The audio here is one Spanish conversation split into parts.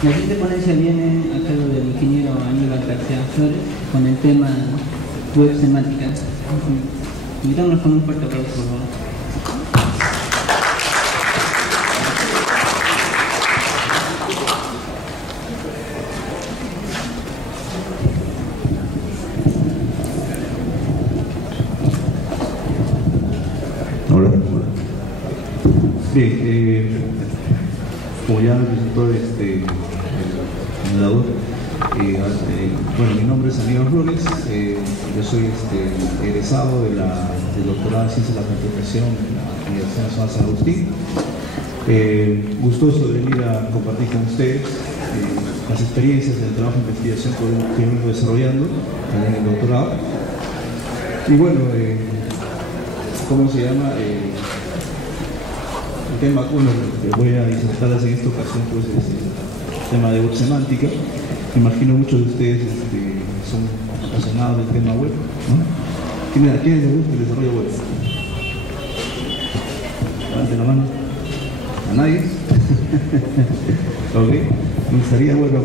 La siguiente ponencia viene a cargo del ingeniero Aníbal García Flores con el tema web semántica. Invitámonos con un fuerte aplauso, por favor. Hola. Bien, como ya me presentó el fundador, bueno, mi nombre es Aníbal Flores, yo soy egresado del doctorado en Ciencias de la Computación en la Universidad Nacional San Agustín. Gustoso de venir a compartir con ustedes las experiencias del trabajo de investigación que vengo desarrollando en el doctorado. Y bueno, ¿cómo se llama? El tema, bueno, que voy a disertarles en esta ocasión, pues, es el tema de web semántica. Imagino muchos de ustedes son apasionados del tema web, ¿no? ¿A quiénes les gusta el desarrollo web? Levanten la mano. ¿A nadie? Ok. Me gustaría, bueno,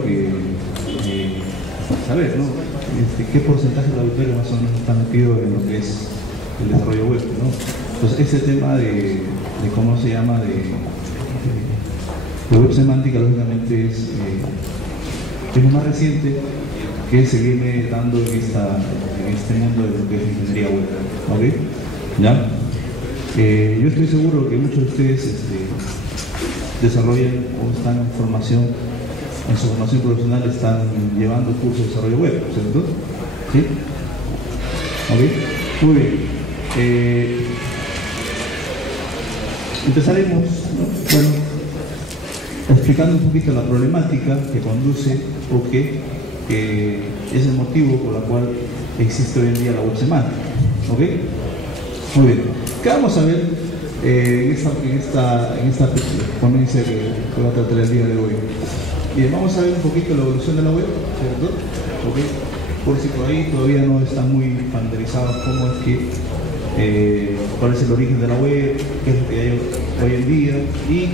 saber, ¿no? ¿Qué porcentaje de auditorio más o menos está metido en lo que es el desarrollo web, ¿no? Entonces, ese tema de cómo se llama, de web semántica, lógicamente es lo más reciente que se viene dando en este mundo de lo que es ingeniería web, ¿ok? ¿Ya? Yo estoy seguro que muchos de ustedes desarrollan o están en formación, en su formación profesional están llevando cursos de desarrollo web, ¿cierto? ¿Sí? ¿Ok? Muy bien. Empezaremos, ¿no? Bueno, explicando un poquito la problemática que conduce o que es el motivo por el cual existe hoy en día la web semántica. ¿Ok? Muy bien. ¿Qué vamos a ver en esta ponencia que voy a tratar el día de hoy? Bien, vamos a ver un poquito la evolución de la web, ¿cierto? ¿Ok? Por si por ahí todavía no están muy familiarizados cómo es que, cuál es el origen de la web, qué es lo que hay hoy en día y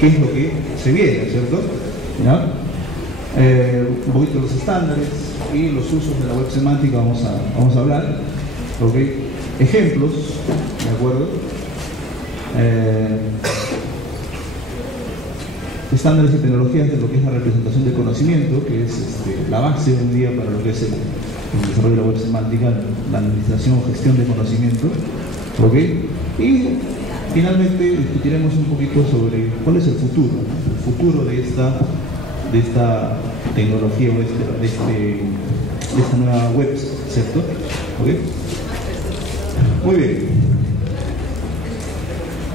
qué es lo que se viene, ¿cierto? ¿Ya? Un poquito los estándares y los usos de la web semántica vamos a hablar, ¿ok? Ejemplos, ¿de acuerdo? Estándares y tecnologías de lo que es la representación de conocimiento, que es la base hoy en día para lo que es el desarrollo de la web semántica, la administración o gestión de conocimiento, ¿ok? Y finalmente discutiremos un poquito sobre cuál es el futuro, ¿no? El futuro de esta tecnología o de esta nueva web, ¿cierto? ¿Ok? Muy bien.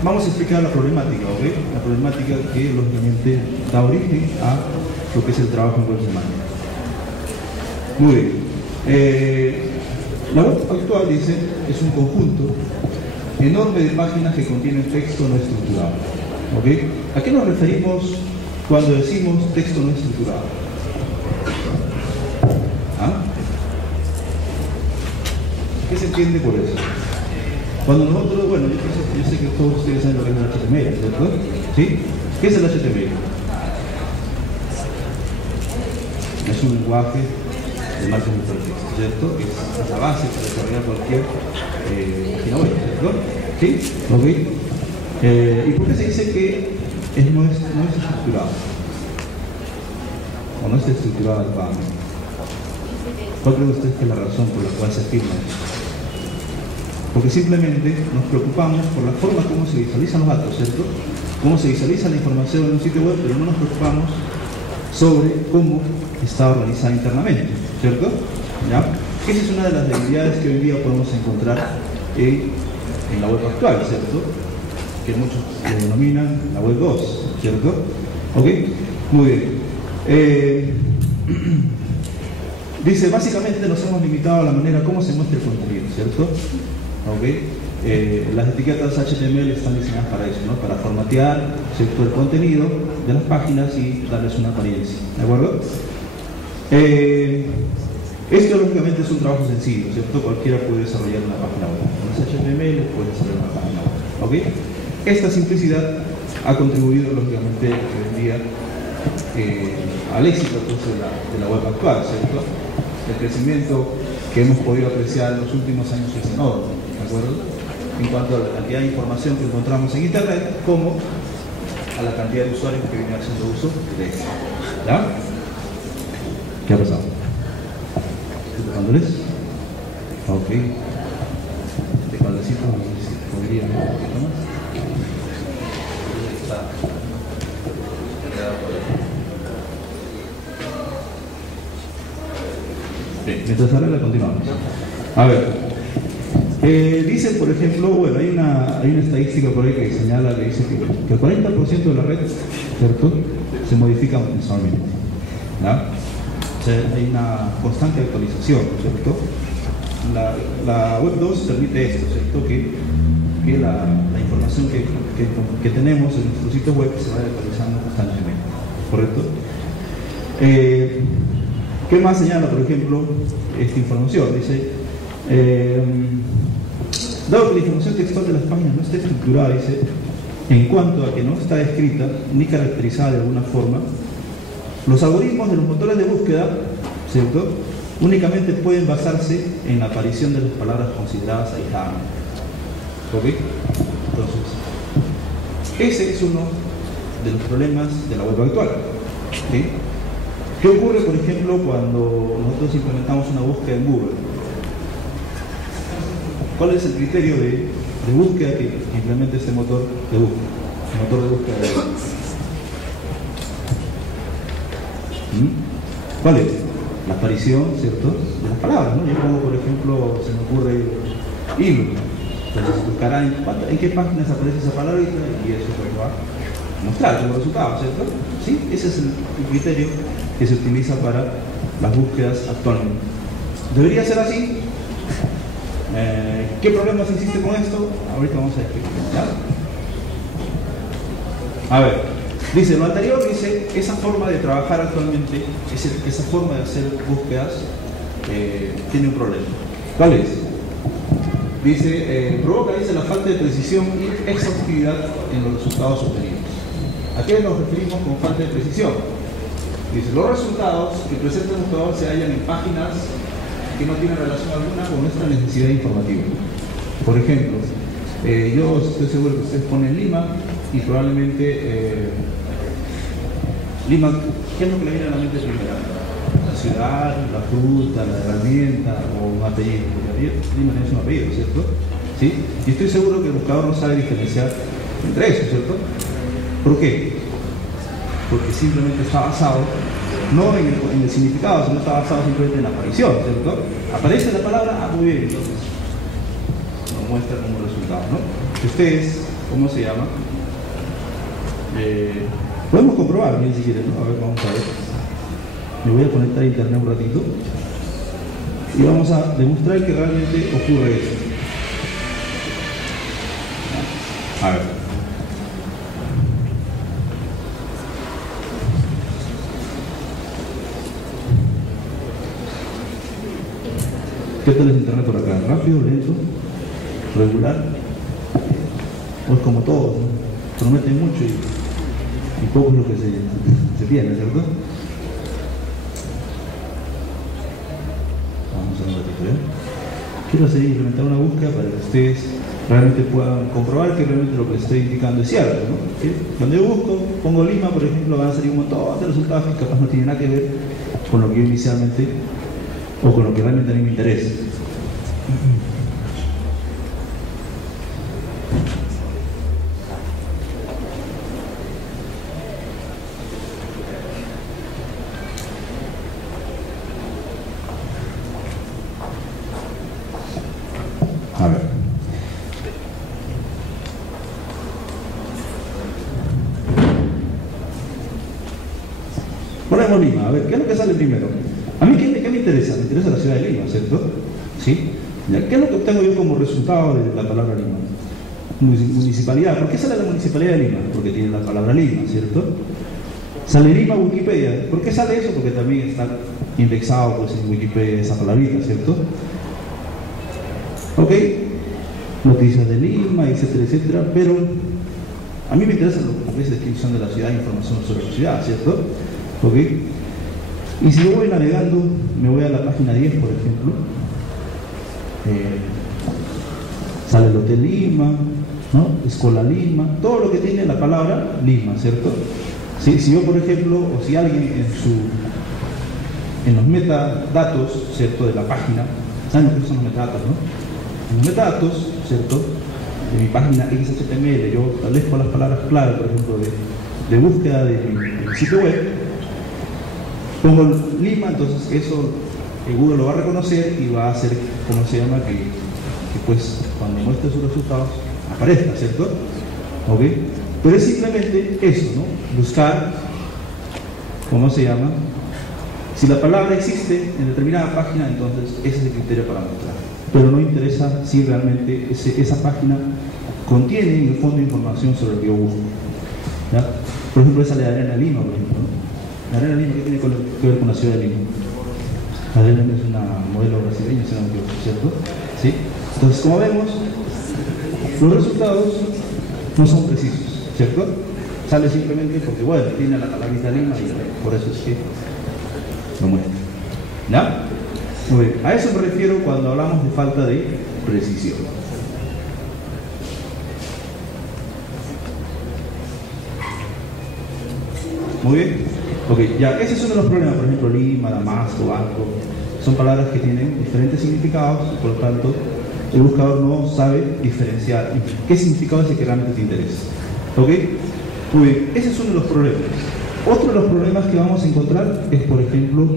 Vamos a explicar la problemática, ¿ok? La problemática que lógicamente da origen a lo que es el trabajo en web semántica. Muy bien. La web actual, dice, es un conjunto enorme de páginas que contienen texto no estructurado. ¿Ok? ¿A qué nos referimos cuando decimos texto no estructurado? ¿Ah? ¿Qué se entiende por eso? Cuando nosotros, bueno, yo sé que todos ustedes saben lo que es el HTML, ¿cierto? ¿Sí? ¿Qué es el HTML? Es un lenguaje de marca de texto, ¿cierto? Es la base para desarrollar cualquier página web, ¿cierto? ¿Sí? ¿Ok? ¿Y por qué se dice que no es estructurado? ¿O no está estructurado adecuadamente? ¿Cuál cree usted que es la razón por la cual se afirma eso? Porque simplemente nos preocupamos por la forma como se visualizan los datos, ¿cierto? Cómo se visualiza la información en un sitio web, pero no nos preocupamos sobre cómo está organizada internamente, ¿cierto? ¿Ya? Esa es una de las debilidades que hoy en día podemos encontrar en la web actual, ¿cierto? Que muchos denominan la web 2, ¿cierto? ¿Ok? Muy bien. Dice, básicamente nos hemos limitado a la manera como se muestra el contenido, ¿cierto? ¿Ok? Las etiquetas HTML están diseñadas para eso, ¿no? Para formatear, ¿cierto?, el contenido de las páginas y darles una apariencia, ¿de acuerdo? Esto lógicamente es un trabajo sencillo, ¿cierto? Cualquiera puede desarrollar una página web. Con HTML puede desarrollar una página web, ¿ok? Esta simplicidad ha contribuido lógicamente hoy en día al éxito pues, de la web actual, ¿cierto? El crecimiento que hemos podido apreciar en los últimos años es enorme, ¿de acuerdo? En cuanto a la cantidad de información que encontramos en Internet, como a la cantidad de usuarios que vienen haciendo uso de esto. ¿Ya? ¿Qué ha pasado? ¿Estoy tocándoles? Ok. De cuadrecito, podría un poquito más. Está. Bien, mientras ahora la continuamos. A ver. Dice, por ejemplo, bueno, hay una estadística por ahí que señala, que dice que el 40% de la red, ¿cierto?, se modifica mensualmente, ¿no? O sea, hay una constante actualización, ¿cierto? La Web 2 permite esto, ¿cierto? Que la información que tenemos en nuestro sitio web se vaya actualizando constantemente, ¿correcto? ¿Qué más señala, por ejemplo, esta información? Dice, dado que la información textual de las páginas no está estructurada, dice, en cuanto a que no está escrita ni caracterizada de alguna forma, los algoritmos de los motores de búsqueda, ¿cierto?, únicamente pueden basarse en la aparición de las palabras consideradas aisladamente. ¿Ok? Entonces, ese es uno de los problemas de la web actual. ¿Sí? ¿Qué ocurre, por ejemplo, cuando nosotros implementamos una búsqueda en Google? ¿Cuál es el criterio de búsqueda que implementa este motor de búsqueda? El motor de búsqueda de Google. ¿Cuál es? La aparición, ¿cierto?, de las palabras, ¿no? Yo pongo, por ejemplo, se me ocurre hilo. Entonces buscará en qué páginas aparece esa palabrita y eso pues va a mostrar como resultado, ¿cierto? ¿Sí? Ese es el criterio que se utiliza para las búsquedas actualmente. ¿Debería ser así? ¿Qué problemas existen con esto? Ahorita vamos a explicar. A ver, dice, lo anterior dice, esa forma de trabajar actualmente, esa forma de hacer búsquedas, tiene un problema. ¿Cuál es? Dice, provoca, dice, la falta de precisión y exhaustividad en los resultados obtenidos. ¿A qué nos referimos con falta de precisión? Dice, los resultados que presenta el buscador se hallan en páginas que no tienen relación alguna con nuestra necesidad informativa. Por ejemplo, yo estoy seguro que ustedes ponen Lima y probablemente Lima, ¿qué es lo que le viene a la mente primero? La ciudad, la fruta, la herramienta o un apellido. Lima tiene un apellido, ¿cierto? ¿Sí? Y estoy seguro que el buscador no sabe diferenciar entre eso, ¿cierto? ¿Por qué? Porque simplemente está basado no en el significado, sino está basado simplemente en la aparición, ¿cierto? Aparece la palabra, muy bien, entonces nos muestra como resultado, ¿no? Ustedes, ¿cómo se llama? Podemos comprobar, bien si quieren, ¿no? A ver, vamos a ver. Me voy a conectar a internet un ratito y vamos a demostrar que realmente ocurre esto. A ver. ¿Qué tal es internet por acá? ¿Rápido, lento, regular? O es como todo, ¿no? Prometen mucho y poco es lo que se pierde, ¿cierto? Vamos a ver un ratito, ¿eh? Quiero hacer implementar una búsqueda para que ustedes realmente puedan comprobar que realmente lo que estoy indicando es cierto, ¿no? ¿Sí? Cuando yo busco, pongo Lima, por ejemplo, van a salir un montón de resultados que capaz no tienen nada que ver con lo que yo inicialmente o con lo que realmente a mí me interesa. A ver. Ponemos Lima, a ver, ¿qué es lo que sale primero? A mí, ¿qué me interesa? Me interesa la ciudad de Lima, ¿cierto? ¿Sí? ¿Qué es lo que obtengo yo como resultado de la palabra Lima? Municipalidad. ¿Por qué sale la municipalidad de Lima? Porque tiene la palabra Lima, ¿cierto? Sale Lima Wikipedia. ¿Por qué sale eso? Porque también está indexado pues, en Wikipedia esa palabrita, ¿cierto? Ok. Noticias de Lima, etcétera, etcétera. Pero A mí me interesa lo que es descripción de la ciudad, información sobre la ciudad, ¿cierto? ¿Ok? Y si yo voy navegando, me voy a la página 10, por ejemplo, sale el Hotel Lima, ¿no? Escola Lima, todo lo que tiene la palabra Lima, ¿cierto? Si yo, por ejemplo, o si alguien en los metadatos, ¿cierto?, de la página, ¿saben lo que son los metadatos, no? En los metadatos, ¿cierto?, de mi página XHTML, yo establezco las palabras clave, por ejemplo, de búsqueda de mi sitio web, pongo Lima, entonces eso Google lo va a reconocer y va a hacer, ¿cómo se llama?, que pues cuando muestre sus resultados aparezca, ¿cierto? ¿Ok? Pero es simplemente eso, ¿no? Buscar, ¿cómo se llama? Si la palabra existe en determinada página, entonces ese es el criterio para mostrar. Pero no interesa si realmente esa página contiene en el fondo información sobre lo que yo busco, ¿ya? Por ejemplo, esa de Arena Lima, por ejemplo, ¿no? La Arena Lima, ¿qué tiene que ver con la ciudad de Lima? Arena Lima es una modelo brasileña, ¿cierto? ¿Sí? Entonces, como vemos, los resultados no son precisos, ¿cierto? Sale simplemente porque, bueno, tiene la palabrita Lima y por eso es que lo muestra. ¿Ya? Muy bien. A eso me refiero cuando hablamos de falta de precisión. Muy bien. Ok, ya, ese es uno de los problemas, por ejemplo, Lima, Damasco, Banco. Son palabras que tienen diferentes significados y por lo tanto el buscador no sabe diferenciar qué significado es el que realmente te interesa. ¿Ok? Muy bien, ese es uno de los problemas. Otro de los problemas que vamos a encontrar es, por ejemplo,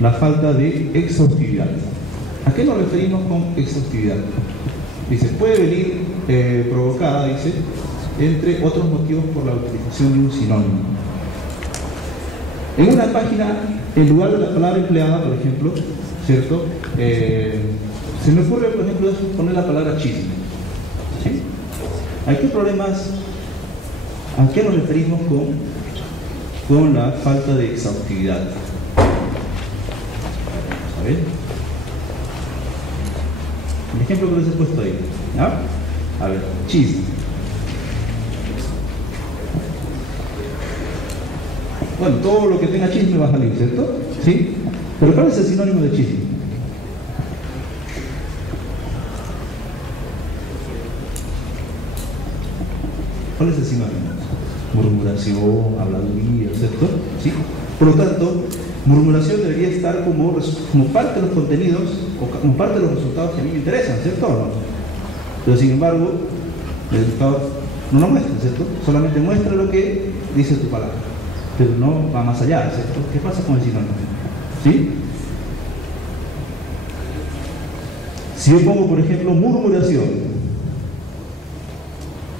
la falta de exhaustividad. ¿A qué nos referimos con exhaustividad? Dice, puede venir provocada, dice, entre otros motivos por la utilización de un sinónimo. En una página, en lugar de la palabra empleada, por ejemplo, ¿cierto? Se me ocurre, por ejemplo, poner la palabra chisme. ¿Sí? ¿A qué problemas, a qué nos referimos con la falta de exhaustividad? A ver. El ejemplo que les he puesto ahí, ¿ya? A ver, chisme. Bueno, todo lo que tenga chisme va a salir, ¿cierto? ¿Sí? Pero ¿cuál es el sinónimo de chisme? ¿Cuál es el sinónimo? Murmuración, habladuría, ¿cierto? ¿Sí? Por lo tanto, murmuración debería estar como parte de los contenidos o como parte de los resultados que a mí me interesan, ¿cierto o no? Pero sin embargo, el buscador no lo muestra, ¿cierto? Solamente muestra lo que dice tu palabra, pero no va más allá, ¿cierto? ¿Qué pasa con el sinónimo? ¿Sí? Si yo pongo, por ejemplo, murmuración,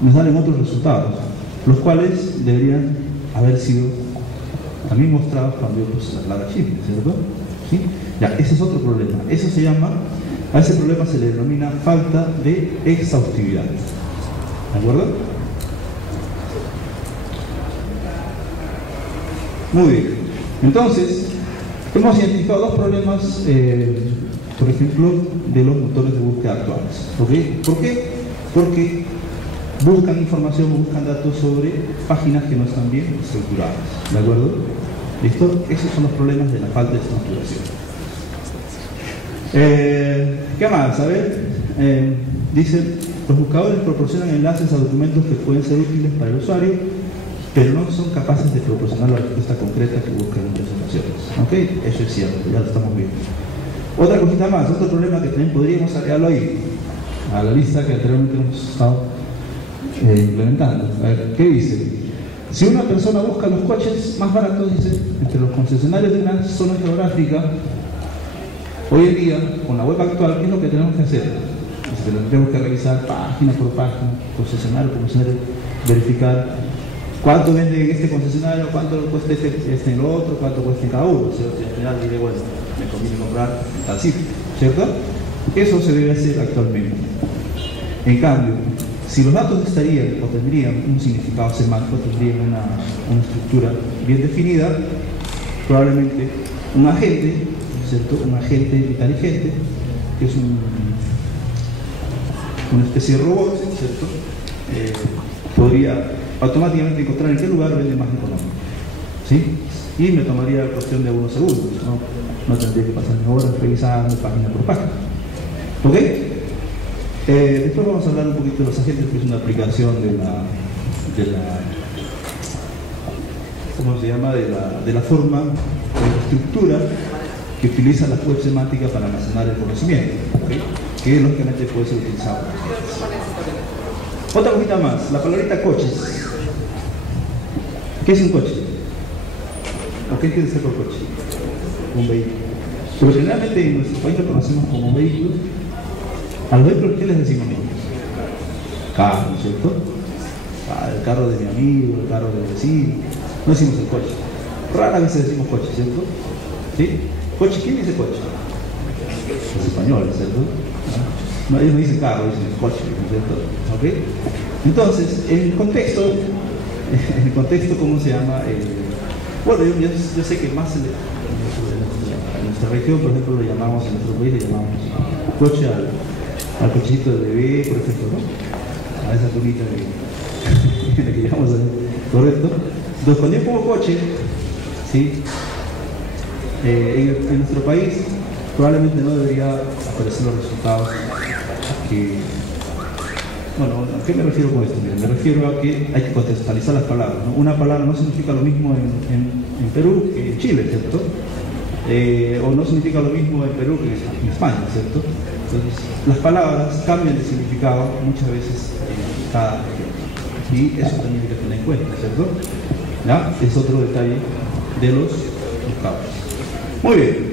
me salen otros resultados, los cuales deberían haber sido también mostrados cuando yo puse la palabra chisme, ¿cierto? ¿Sí? Ya, ese es otro problema. Eso se llama, a ese problema se le denomina falta de exhaustividad. ¿De acuerdo? Muy bien. Entonces, hemos identificado dos problemas, por ejemplo, de los motores de búsqueda actuales. ¿Ok? ¿Por qué? Porque buscan información o buscan datos sobre páginas que no están bien estructuradas. ¿De acuerdo? ¿Listo? Esos son los problemas de la falta de estructuración. ¿Qué más? A ver, dice, los buscadores proporcionan enlaces a documentos que pueden ser útiles para el usuario, pero no son capaces de proporcionar la respuesta concreta que buscan en muchas ocasiones. ¿Ok? Eso es cierto, ya lo estamos viendo. Otra cosita más, otro problema que también podríamos agregarlo ahí, a la lista que anteriormente hemos estado implementando. A ver, ¿qué dice? Si una persona busca los coches más baratos, dice, entre los concesionarios de una zona geográfica, hoy en día, con la web actual, ¿qué es lo que tenemos que hacer? Dice, tenemos que revisar página por página, concesionario por concesionario, verificar cuánto vende este concesionario, cuánto cuesta este en lo otro, cuánto cuesta en cada uno, ¿cierto? Y al final diré, bueno, me conviene comprar tal sitio, ¿cierto? Eso se debe hacer actualmente. En cambio, si los datos estarían o tendrían un significado semántico, tendrían una estructura bien definida, probablemente un agente, ¿cierto? Un agente inteligente, que es una especie de robot, ¿cierto? Podría automáticamente encontrar en qué lugar vende más económico, ¿sí? Y me tomaría cuestión de algunos segundos, no tendría que pasar horas revisando página por página. ¿Ok? Después vamos a hablar un poquito de los agentes, que es una aplicación de la ¿cómo se llama? De la forma, de la estructura que utiliza la web semántica para almacenar el conocimiento, ¿okay? Que lógicamente puede ser utilizado. Otra cosita más, la palabrita coches. ¿Qué es un coche? ¿O qué quiere ser por coche? Un vehículo. Pero generalmente en nuestro país lo conocemos como vehículos. A los vehículos, ¿qué les decimos nosotros? Carro, ¿no es cierto? El carro de mi amigo, el carro del vecino. No decimos el coche. Rara vez decimos coche, ¿cierto? ¿Sí? ¿Coche? ¿Quién dice coche? Los españoles, ¿cierto? No, ellos no dicen carro, dicen coche, ¿cierto? ¿Ok? Entonces, en el contexto, ¿cómo se llama? Bueno, yo sé que más en nuestra región, por ejemplo, lo llamamos, en nuestro país le llamamos coche al cochecito de bebé, por ejemplo, ¿no? A esa tunita en la que llamamos, ¿correcto? Entonces, cuando yo pongo coche, ¿sí? En nuestro país probablemente no debería aparecer los resultados que... Bueno, ¿a qué me refiero con esto? Me refiero a que hay que contextualizar las palabras, ¿no? Una palabra no significa lo mismo en Perú que en Chile, ¿cierto? O no significa lo mismo en Perú que en España, ¿cierto? Entonces, las palabras cambian de significado muchas veces en cada región. Y eso también hay que tener en cuenta, ¿cierto? ¿Ya? Es otro detalle de los vocablos. Muy bien.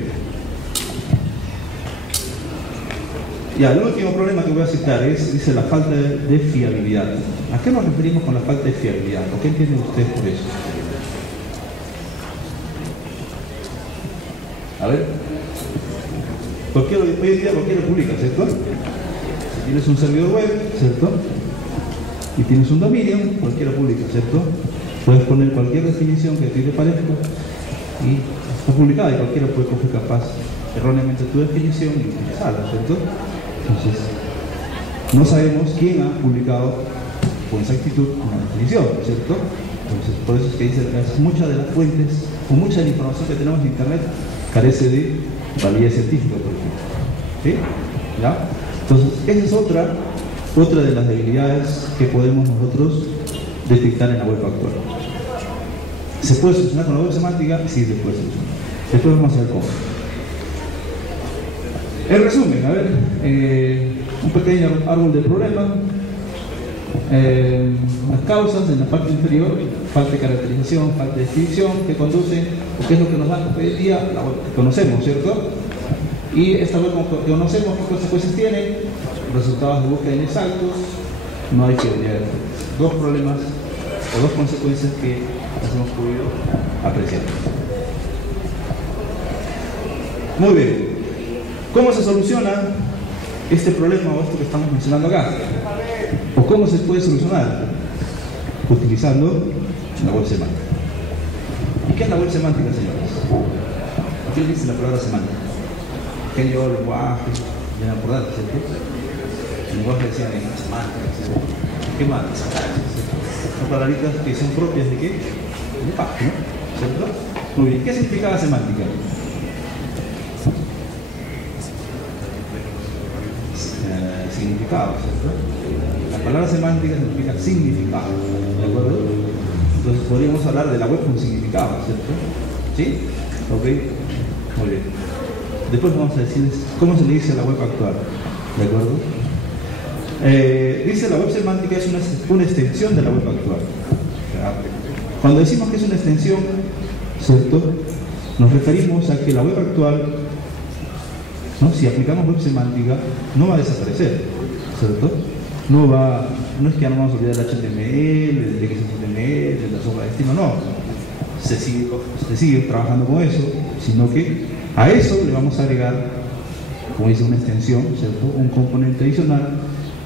Ya, el último problema que voy a citar dice la falta de fiabilidad. ¿A qué nos referimos con la falta de fiabilidad? ¿O qué entienden ustedes por eso? A ver. Hoy en día cualquiera publica, ¿cierto? Si tienes un servidor web, ¿cierto? Y tienes un dominio, cualquiera publica, ¿cierto? Puedes poner cualquier definición que a ti te parezca y está publicada y cualquiera puede coger capaz erróneamente tu definición y utilizarla, ¿cierto? Entonces, no sabemos quién ha publicado con exactitud una definición, ¿cierto? Entonces, por eso es que dice que muchas de las fuentes o mucha de la información que tenemos en Internet carece de validez científica, por ejemplo. ¿Sí? ¿Ya? Entonces, esa es otra de las debilidades que podemos nosotros detectar en la web actual. ¿Se puede solucionar con la web semántica? Sí, se puede solucionar. Después vamos a ver cómo. En resumen, a ver, un pequeño árbol de problema. Las causas en la parte inferior, falta de caracterización, falta de descripción, que conduce, o qué es lo que nos da hoy en día, la web que conocemos, ¿cierto? Y esta web que conocemos, ¿qué consecuencias tiene? Resultados de búsqueda inexactos, no hay fiabilidad. Dos problemas o dos consecuencias que las hemos podido apreciar. Muy bien. ¿Cómo se soluciona este problema o esto que estamos mencionando acá? ¿O cómo se puede solucionar? Utilizando la web semántica. ¿Y qué es la web semántica, señores? ¿Qué dice la palabra semántica? ¿Qué lleva el lenguaje? Ya me acordar, ¿cierto? El lenguaje decía semántica, ¿cierto? ¿Qué más? Son palabritas que son propias de qué? De página, ¿cierto? Muy bien. ¿Qué significa la semántica? Significado, ¿cierto? La palabra semántica significa significado, ¿de acuerdo? Entonces podríamos hablar de la web con significado, ¿cierto? ¿Sí? Ok, muy bien. Después vamos a decirles cómo se le dice a la web actual, ¿de acuerdo? Dice la web semántica es una extensión de la web actual. Cuando decimos que es una extensión, ¿cierto? Nos referimos a que la web actual, ¿no? Si aplicamos web semántica, no va a desaparecer, ¿cierto? No es que ya no vamos a olvidar el HTML, el XHTML, la sombra de destino, no. Se sigue trabajando con eso, sino que a eso le vamos a agregar, como dice, una extensión, ¿cierto? Un componente adicional,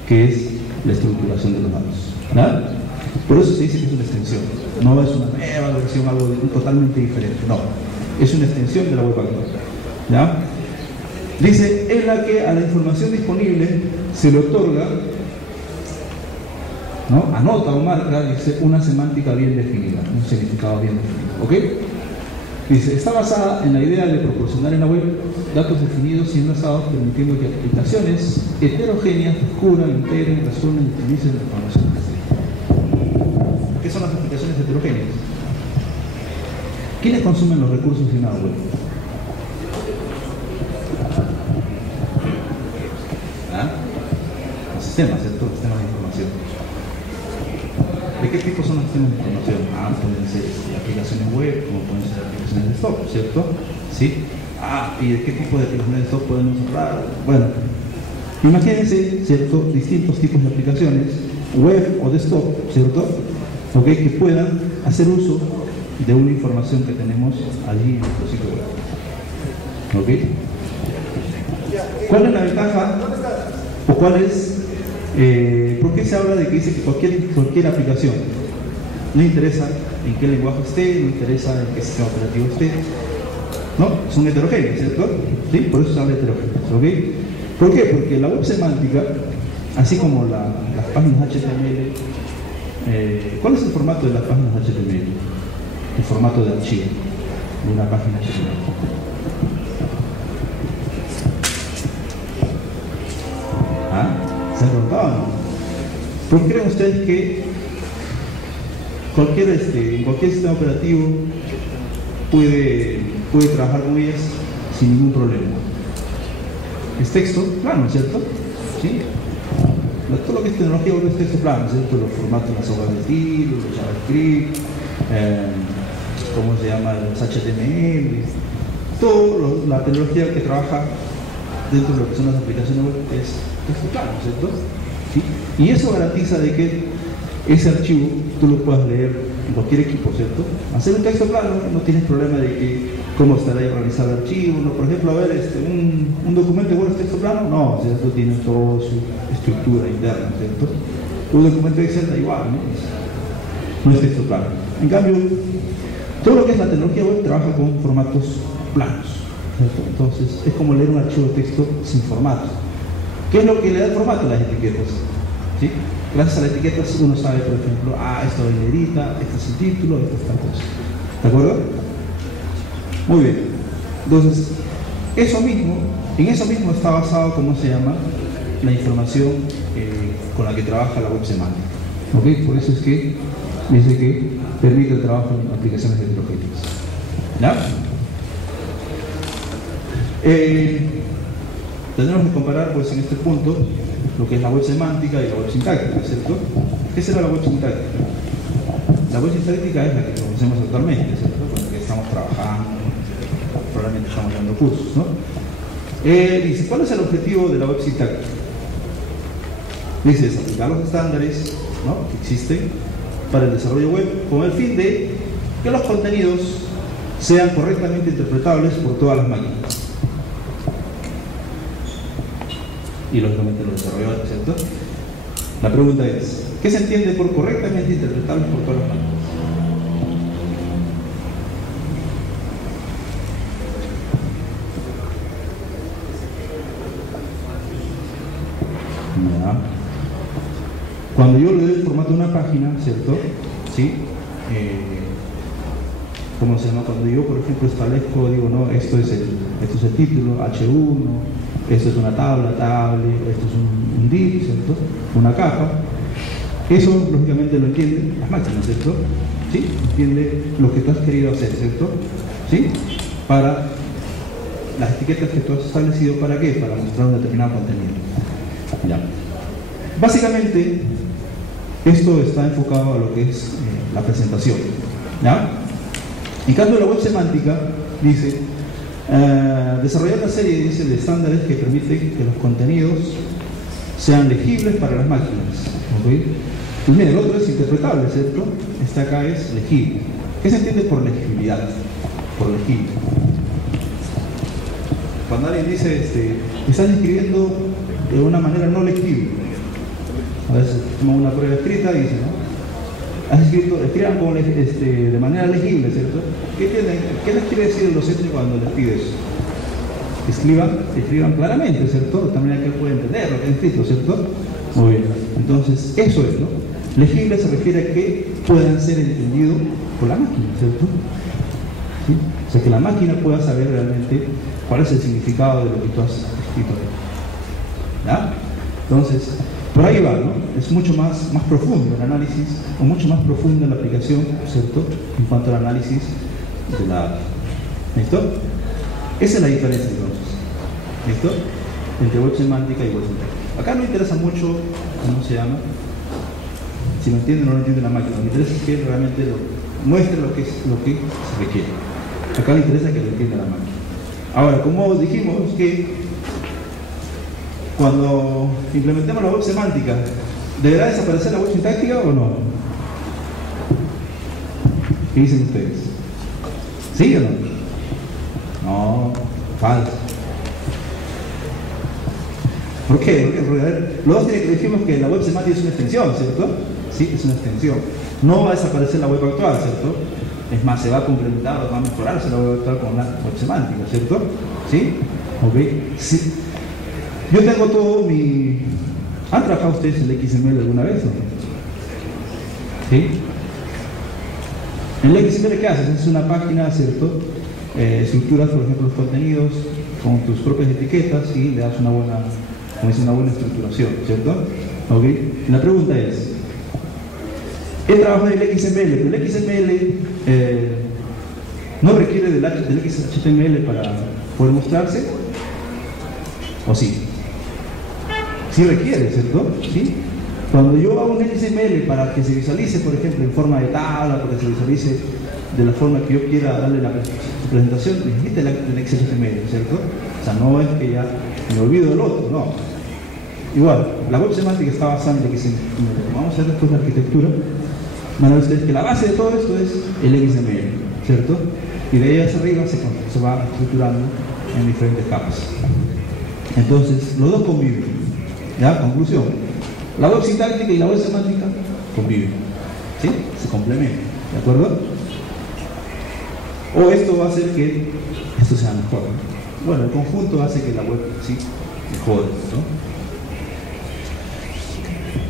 que es la estructuración de los datos, ¿verdad? Por eso se dice que es una extensión, no es una nueva versión, algo totalmente diferente, no. Es una extensión de la web actual, ¿ya? Dice, en la que a la información disponible se le otorga ¿no? Anota o marca, dice, una semántica bien definida, un significado bien definido, ¿ok? Dice, está basada en la idea de proporcionar en la web datos definidos y enlazados, permitiendo que aplicaciones heterogéneas descubran, integren, resuelvan y utilicen la información. ¿Qué son las aplicaciones heterogéneas? ¿Quiénes consumen los recursos de una web? Los sistemas, ¿cierto? Los sistemas de información. ¿De qué tipo son los sistemas de información? Pueden ser aplicaciones web, como pueden ser aplicaciones de software, ¿cierto? ¿Sí? ¿Y de qué tipo de aplicaciones de software podemos hablar? Bueno, imagínense, ¿cierto? Distintos tipos de aplicaciones, web o desktop, ¿cierto? ¿Ok? Que puedan hacer uso de una información que tenemos allí en nuestro sitio web. ¿Ok? ¿Cuál es la ventaja? ¿O cuál es? ¿Por qué se habla de que dice que cualquier aplicación? No interesa en qué lenguaje esté, no interesa en qué sistema operativo esté. ¿No? Son heterogéneos, ¿cierto? ¿Sí? Por eso se habla de heterogéneos. ¿Ok? ¿Por qué? Porque la web semántica, así como las páginas HTML, ¿cuál es el formato de las páginas HTML? El formato de archivo de una página HTML. ¿Se han preguntado o no? ¿Por qué creen ustedes que en cualquier sistema operativo puede trabajar con ellas sin ningún problema? Es texto plano, ¿cierto? ¿Sí? Todo lo que es tecnología es texto plano, ¿cierto? Los formatos, las hojas de estilo, los JavaScript, ¿cómo se llama? Los HTML, toda la tecnología que trabaja dentro de lo que son las aplicaciones web es texto plano, ¿cierto? ¿Sí? Y eso garantiza de que ese archivo tú lo puedas leer en cualquier equipo, ¿cierto? Hacer un texto plano no tienes problema de que cómo estará ahí organizado el archivo, ¿no? Por ejemplo, a ver, un documento igual es texto plano, no, ¿cierto? Tiene toda su estructura interna, ¿cierto? Un documento de Excel da igual, ¿no? No es texto plano. En cambio, todo lo que es la tecnología web trabaja con formatos planos, ¿cierto? Entonces, es como leer un archivo de texto sin formato. ¿Qué es lo que le da el formato? Las etiquetas, ¿sí? Gracias a las etiquetas uno sabe, por ejemplo, esto es negrita, este es el título, esta es tal cosa. ¿De acuerdo? Muy bien. Entonces, en eso mismo está basado, ¿cómo se llama? La información con la que trabaja la web semántica. ¿Ok? Por eso es que dice que permite el trabajo en aplicaciones heterogéneas. ¿Ya? Tendremos que comparar, pues, en este punto, lo que es la web semántica y la web sintáctica, ¿cierto? ¿Qué será la web sintáctica? La web sintáctica es la que conocemos actualmente, ¿cierto? Con la que estamos trabajando, probablemente estamos dando cursos, ¿no? Dice, ¿cuál es el objetivo de la web sintáctica? Dice, es aplicar los estándares, ¿no?, que existen para el desarrollo web con el fin de que los contenidos sean correctamente interpretables por todas las máquinas. Y lógicamente los desarrolladores, ¿cierto? La pregunta es, ¿qué se entiende por correctamente interpretables por todas las máquinas? Ya. Cuando yo le doy el formato de una página, ¿cierto? ¿Sí? ¿Cómo se llama? Cuando yo, por ejemplo, establezco, digo, no, esto es el título, H1, esto es una tabla, esto es un div, ¿cierto? Una capa. Eso, lógicamente, lo entienden las máquinas, ¿cierto? ¿Sí? Entiende lo que tú has querido hacer, ¿cierto? ¿Sí? Para las etiquetas que tú has establecido, ¿para qué? Para mostrar un determinado contenido. Ya. Básicamente, esto está enfocado a lo que es la presentación. ¿Ya? En cambio, la web semántica dice desarrollar una serie, dice, de estándares que permiten que los contenidos sean legibles para las máquinas. ¿Okay? Pues mira, el otro es interpretable, ¿cierto? Este acá es legible. ¿Qué se entiende por legibilidad? Por legible. Cuando alguien dice, están escribiendo de una manera no legible. A veces toman una prueba escrita y dicen, ¿no? Has escrito, escriban como de manera legible, ¿cierto? ¿Qué les quiere decir el docente cuando les pide eso? Escriban claramente, ¿cierto? De tal manera que él puede entender lo que han escrito, ¿cierto? Muy bien. Entonces, eso es, ¿no? Legible se refiere a que puedan ser entendidos por la máquina, ¿cierto? ¿Sí? O sea, que la máquina pueda saber realmente cuál es el significado de lo que tú has escrito. ¿Ya? Entonces, por ahí va, ¿no? Es mucho más profundo el análisis, o mucho más profundo la aplicación, ¿cierto? En cuanto al análisis de la API. ¿Listo? Esa es la diferencia, entonces. ¿Listo? Entre web semántica y web sintáctica. Acá no interesa mucho, ¿cómo se llama? Si lo entiende o no lo entiende la máquina. Lo que interesa es que realmente muestre lo que se requiere. Acá le interesa que lo entienda la máquina. Ahora, como dijimos que cuando implementemos la web semántica, ¿deberá desaparecer la web sintáctica o no? ¿Qué dicen ustedes? ¿Sí o no? No, falso. ¿Por qué? Porque luego dijimos que la web semántica es una extensión, ¿cierto? Sí, es una extensión. No va a desaparecer la web actual, ¿cierto? Es más, se va a complementar, va a mejorarse la web actual con la web semántica, ¿cierto? ¿Sí? Ok. Sí. Yo tengo todo mi... ¿Han trabajado ustedes en el XML alguna vez o no? ¿Sí? En el XML, ¿qué haces? Es una página, ¿cierto? Estructuras, por ejemplo, los contenidos con tus propias etiquetas y le das una buena, como dice, una buena estructuración, ¿cierto? ¿Ok? La pregunta es, he trabajado en el XML, pero el XML no requiere del XHTML para poder mostrarse, ¿o sí? Sí requiere, ¿cierto? ¿Sí? Cuando yo hago un XML para que se visualice, por ejemplo, en forma de tabla, para que se visualice de la forma que yo quiera darle su presentación, necesita el XHTML, ¿cierto? O sea, no es que ya me olvido del otro, no. Igual, la web semántica está basada en el XML. Vamos a ver después la arquitectura. Van a ver ustedes que la base de todo esto es el XML, ¿cierto? Y de ahí hacia arriba se va estructurando en diferentes capas. Entonces, los dos conviven. ¿Ya? Conclusión. La web sintáctica y la web semántica conviven. ¿Sí? Se complementan. ¿De acuerdo? O esto va a hacer que esto sea mejor. Bueno, el conjunto hace que la web sí mejore, ¿no?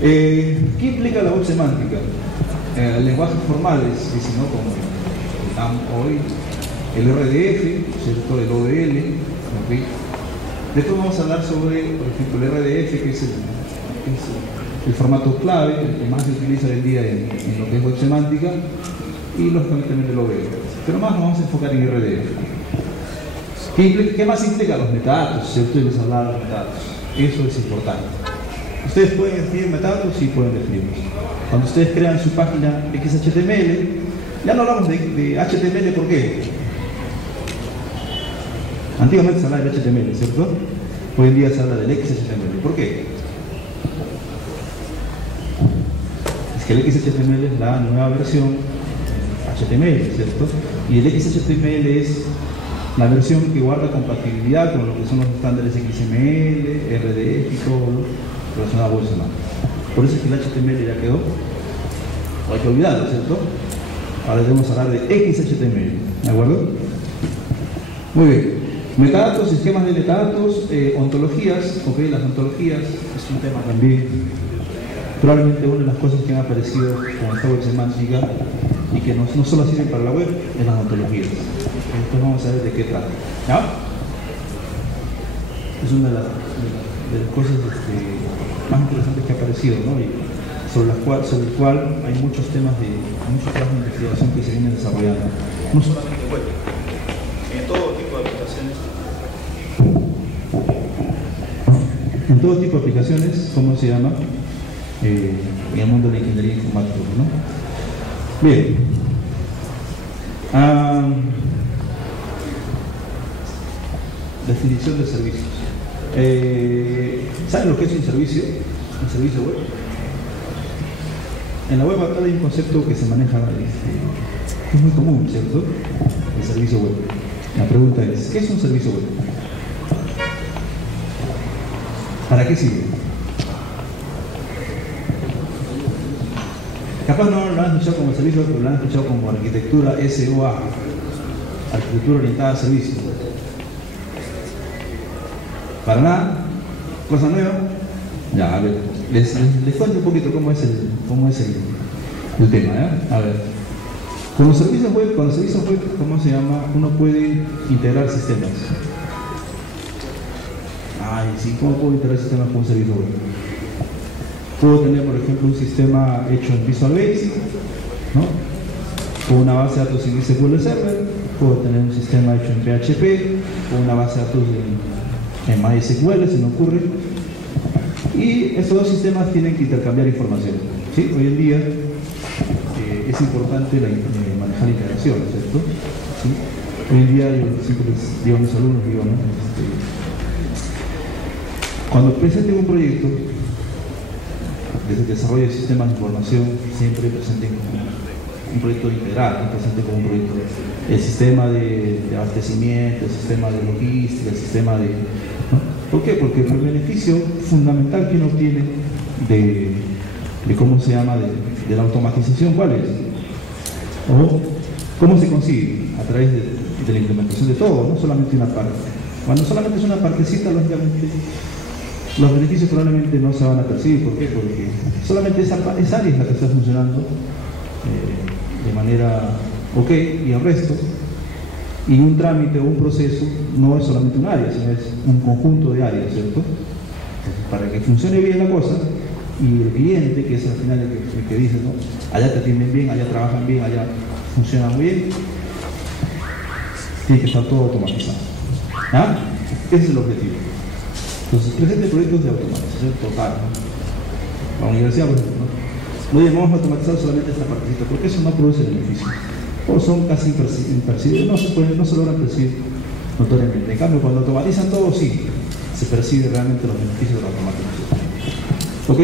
¿Qué implica la web semántica? Lenguajes formales, ¿no? Como el TAM hoy, el RDF, ¿cierto? El ODL, ¿okay? Después vamos a hablar sobre, por ejemplo, el RDF, que es el formato clave, el que más se utiliza hoy en día en lo que es web semántica, y lógicamente también el ODL. Pero más nos vamos a enfocar en RDF. ¿Qué más implica? Los metadatos, ¿cierto? Y les hablaba de los metadatos. Eso es importante. Ustedes pueden definir metadatos, sí pueden definirlos. Cuando ustedes crean su página XHTML, ya no hablamos de HTML, ¿por qué? Antiguamente se hablaba del HTML, ¿cierto? Hoy en día se habla del XHTML. ¿Por qué? Es que el XHTML es la nueva versión HTML, ¿cierto? Y el XHTML es la versión que guarda compatibilidad con lo que son los estándares XML, RDF y todo lo relacionado a web semántica. Por eso es que el HTML ya quedó, o hay que olvidarlo, ¿cierto? Ahora debemos hablar de XHTML, ¿de acuerdo? Muy bien. Metadatos, esquemas de metadatos, ontologías, ok, las ontologías es un tema también, probablemente una de las cosas que han aparecido con esta web semántica y que no solo sirven para la web, es las ontologías. Después vamos a ver de qué trata. ¿Ya? Es una de las cosas más interesantes que ha aparecido, ¿no? Y sobre el cual hay muchos temas muchos trabajos de investigación que se vienen desarrollando. No solamente web, en todo tipo de aplicaciones. En todo tipo de aplicaciones, ¿cómo se llama? En el mundo de la ingeniería informática, ¿no? Bien. Definición de servicios. ¿Saben lo que es un servicio? Un servicio web. En la web actual hay un concepto que se maneja, que es muy común, ¿cierto? El servicio web. La pregunta es, ¿qué es un servicio web? ¿Para qué sirve? Capaz no lo han escuchado como servicio web, pero lo han escuchado como arquitectura SOA, arquitectura orientada a servicios. Para nada, cosa nueva, Ya, a ver, les cuento un poquito cómo es el tema, ¿ya? A ver, con los servicios web, ¿cómo se llama? Uno puede integrar sistemas. Ay, sí, ¿cómo puedo integrar sistemas con un servicio web? Puedo tener, por ejemplo, un sistema hecho en Visual Basic, ¿no? Con una base de datos en SQL Server, puedo tener un sistema hecho en PHP, o una base de datos en MySQL, se me ocurre. Y estos dos sistemas tienen que intercambiar información, ¿sí? Hoy en día es importante manejar integración, ¿cierto? ¿Sí? Hoy en día yo siempre les digo a mis alumnos, digo, ¿no? Cuando presenten un proyecto, desde el desarrollo de sistemas de información, siempre presenten un proyecto integral, no presenten como un proyecto, el sistema de abastecimiento, el sistema de logística, el sistema de... ¿no? ¿Por qué? Porque el beneficio fundamental que uno obtiene de cómo se llama, de la automatización, ¿cuál es? O cómo se consigue a través de la implementación de todo, no solamente una parte. Cuando solamente es una partecita, lógicamente los beneficios probablemente no se van a percibir. ¿Por qué? Porque solamente esa área es la que está funcionando de manera ok, y el resto, y un trámite o un proceso no es solamente un área, sino es un conjunto de áreas, ¿cierto? Entonces, para que funcione bien la cosa, y el cliente, que es al final el que dice, ¿no? Allá te atienden bien, allá trabajan bien, allá funcionan bien, tiene que estar todo automatizado. ¿Ah? Ese es el objetivo. Entonces, presente proyectos de automatización total, ¿no? La universidad, por ejemplo, ¿no? No llamamos a automatizar solamente esta partecita, porque eso no produce beneficio, o son casi impercibibles, no se logran percibir notoriamente. En cambio, cuando automatizan todo, sí, se percibe realmente los beneficios de la automatización. ¿Ok?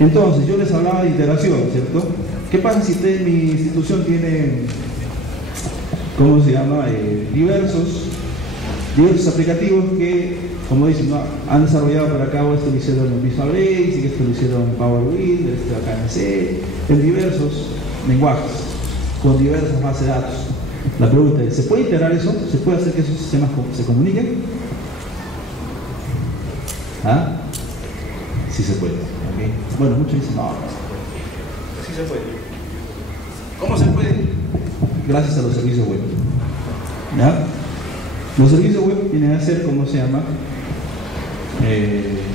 Entonces, yo les hablaba de integración, ¿cierto? ¿Qué pasa si mi institución tiene, ¿cómo se llama? Diversos aplicativos que, como dicen, ¿no? Han desarrollado para acá, esto lo hicieron en Visual Basic, esto lo hicieron en Power BI, esto acá en C, en diversos lenguajes, con diversas bases de datos. La pregunta es, ¿se puede integrar eso? ¿Se puede hacer que esos sistemas se comuniquen? ¿Ah? Sí se puede. ¿Okay? Bueno, muchos dicen, no, sí se puede. ¿Cómo se puede? Gracias a los servicios web. ¿Ya? Los servicios web vienen a ser, ¿cómo se llama?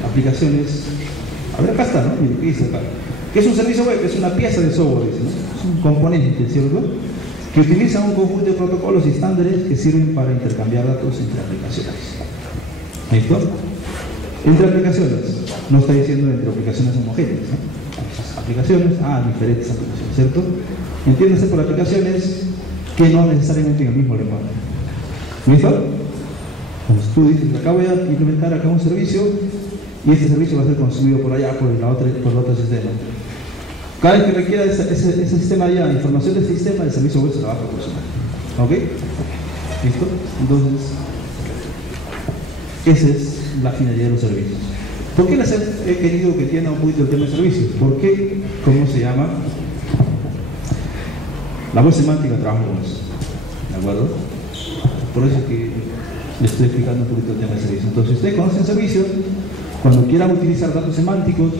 Aplicaciones. A ver, acá está, ¿no? Miren, ¿qué dice acá? ¿Qué es un servicio web? Es una pieza de software, ¿no? Es un componente, ¿cierto? Que utiliza un conjunto de protocolos y estándares que sirven para intercambiar datos entre aplicaciones. ¿Listo? Entre aplicaciones, no está diciendo entre aplicaciones homogéneas, ¿no? Aplicaciones, diferentes aplicaciones, ¿cierto? Entiéndase por aplicaciones que no necesariamente en el mismo lenguaje. ¿Listo? Entonces tú dices, acá voy a implementar acá un servicio y este servicio va a ser consumido por allá, por el otro sistema. Cada vez que requiera ese sistema ya, información de ese sistema, el servicio web se la va a proporcionar. ¿Ok? ¿Listo? Entonces, esa es la finalidad de los servicios. ¿Por qué les he querido que entiendan un poquito el tema de servicios? Porque, ¿cómo se llama? La web semántica trabaja con eso. ¿De acuerdo? Por eso es que les estoy explicando un poquito el tema de servicios. Entonces, si ustedes conocen servicios, cuando quieran utilizar datos semánticos,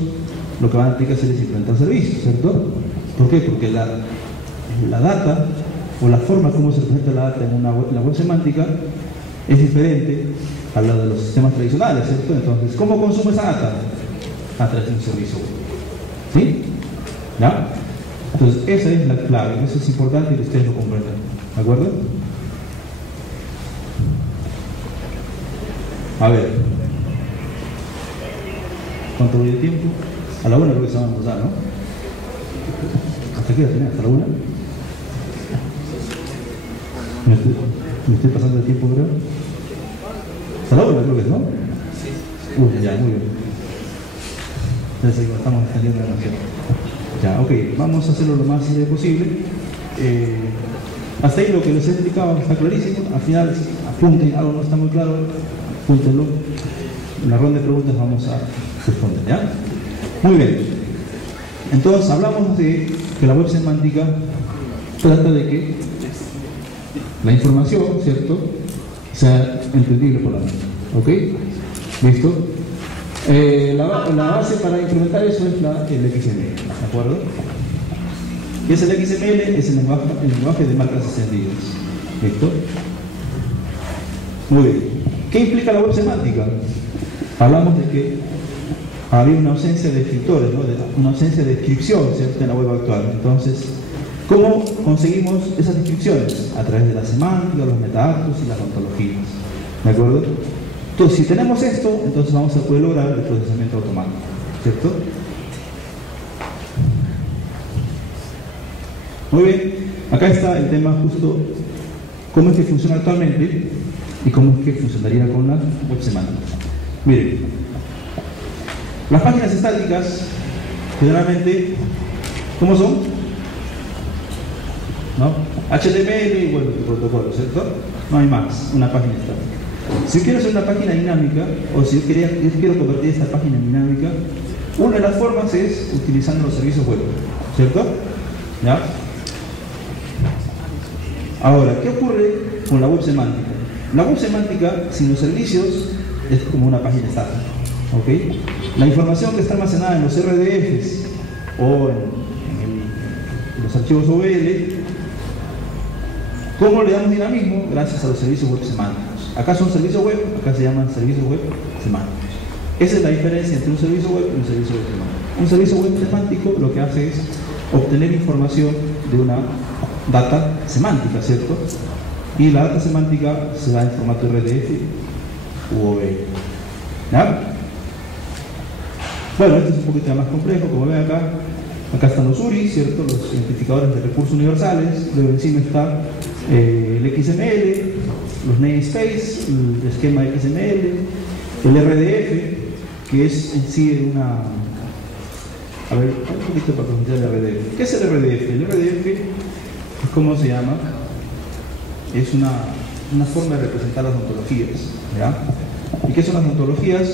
lo que van a tener que hacer es implementar servicios, ¿cierto? ¿Por qué? Porque la data, o la forma como se presenta la data en la web semántica, es diferente a la de los sistemas tradicionales, ¿cierto? Entonces, ¿cómo consumo esa data? A través de un servicio web. ¿Sí? ¿Ya? Entonces, esa es la clave, eso es importante que ustedes lo comprendan. ¿De acuerdo? A ver. ¿Cuánto voy de tiempo? A la 1 creo que se va a almorzar, ¿no? ¿Hasta qué hora tenés? ¿Hasta la 1? Me estoy pasando el tiempo, creo. Hasta la 1 creo que es, ¿no? Sí. Ya, muy bien. Entonces, estamos extendiendo la noción. Ya, ok, vamos a hacerlo lo más posible. Hasta ahí lo que les he explicado está clarísimo. Al final, apunten, algo no está muy claro, apúntenlo. En la ronda de preguntas vamos a responder, ¿ya? Muy bien. Entonces, hablamos de que la web semántica trata de que la información, ¿cierto?, sea entendible por la mente. ¿Ok? ¿Listo? La base para implementar eso es el XML, ¿de acuerdo? ¿Qué es el XML? Es el lenguaje de marcas extendidas. ¿Listo? Muy bien. ¿Qué implica la web semántica? Hablamos de que había una ausencia de escritores, ¿no? Una ausencia de descripción, ¿cierto?, en la web actual. Entonces, ¿cómo conseguimos esas descripciones? A través de la semántica, los metadatos y las ontologías. ¿De acuerdo? Entonces, si tenemos esto, entonces vamos a poder lograr el procesamiento automático, ¿cierto? Muy bien, acá está el tema justo, cómo es que funciona actualmente y cómo es que funcionaría con la web semántica. Miren, las páginas estáticas, generalmente, ¿cómo son? ¿No? HTML y bueno, el protocolo, ¿cierto? No hay más, una página estática. Si yo quiero hacer una página dinámica, o si yo quiero convertir esta página en dinámica, una de las formas es utilizando los servicios web, ¿cierto? ¿Ya? Ahora, ¿qué ocurre con la web semántica? La web semántica, sin los servicios, es como una página estática, ¿ok? La información que está almacenada en los RDFs o en los archivos OVL, ¿cómo le damos dinamismo? Gracias a los servicios web semánticos. Acá son servicios web, acá se llaman servicios web semánticos. Esa es la diferencia entre un servicio web y un servicio web semántico. Un servicio web semántico lo que hace es obtener información de una data semántica, ¿cierto? Y la data semántica se da en formato RDF u OVL. ¿Ya? Bueno, esto es un poquito más complejo, como ven acá. Acá están los URI, ¿cierto? Los identificadores de recursos universales. Luego encima está el XML, los namespace, el esquema XML, el RDF, que es en sí una... A ver, un poquito para preguntar el RDF. ¿Qué es el RDF? El RDF es como se llama, es una forma de representar las ontologías, ¿ya? ¿Y qué son las ontologías?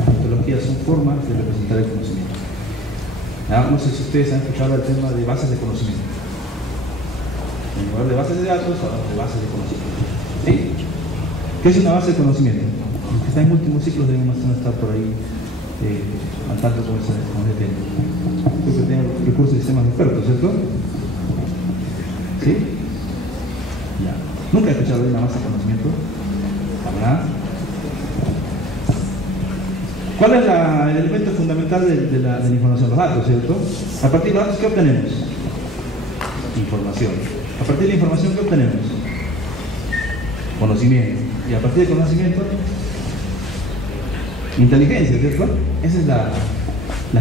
Las ontologías son formas de representar el conocimiento. ¿Ya? No sé si ustedes han escuchado el tema de bases de conocimiento. En lugar de bases de datos, hablamos de bases de conocimiento. ¿Sí? ¿Qué es una base de conocimiento? Los que están en últimos ciclos deben más o menos estar por ahí al tanto con ese tema. Creo que tienen recursos de sistemas expertos, ¿cierto? ¿Sí? Ya. ¿Nunca he escuchado de una base de conocimiento? ¿Verdad? ¿Cuál es el elemento fundamental de la información? Los datos, ¿cierto? A partir de los datos, ¿qué obtenemos? Información. A partir de la información, ¿qué obtenemos? Conocimiento. Y a partir del conocimiento, inteligencia, ¿cierto? Esa es la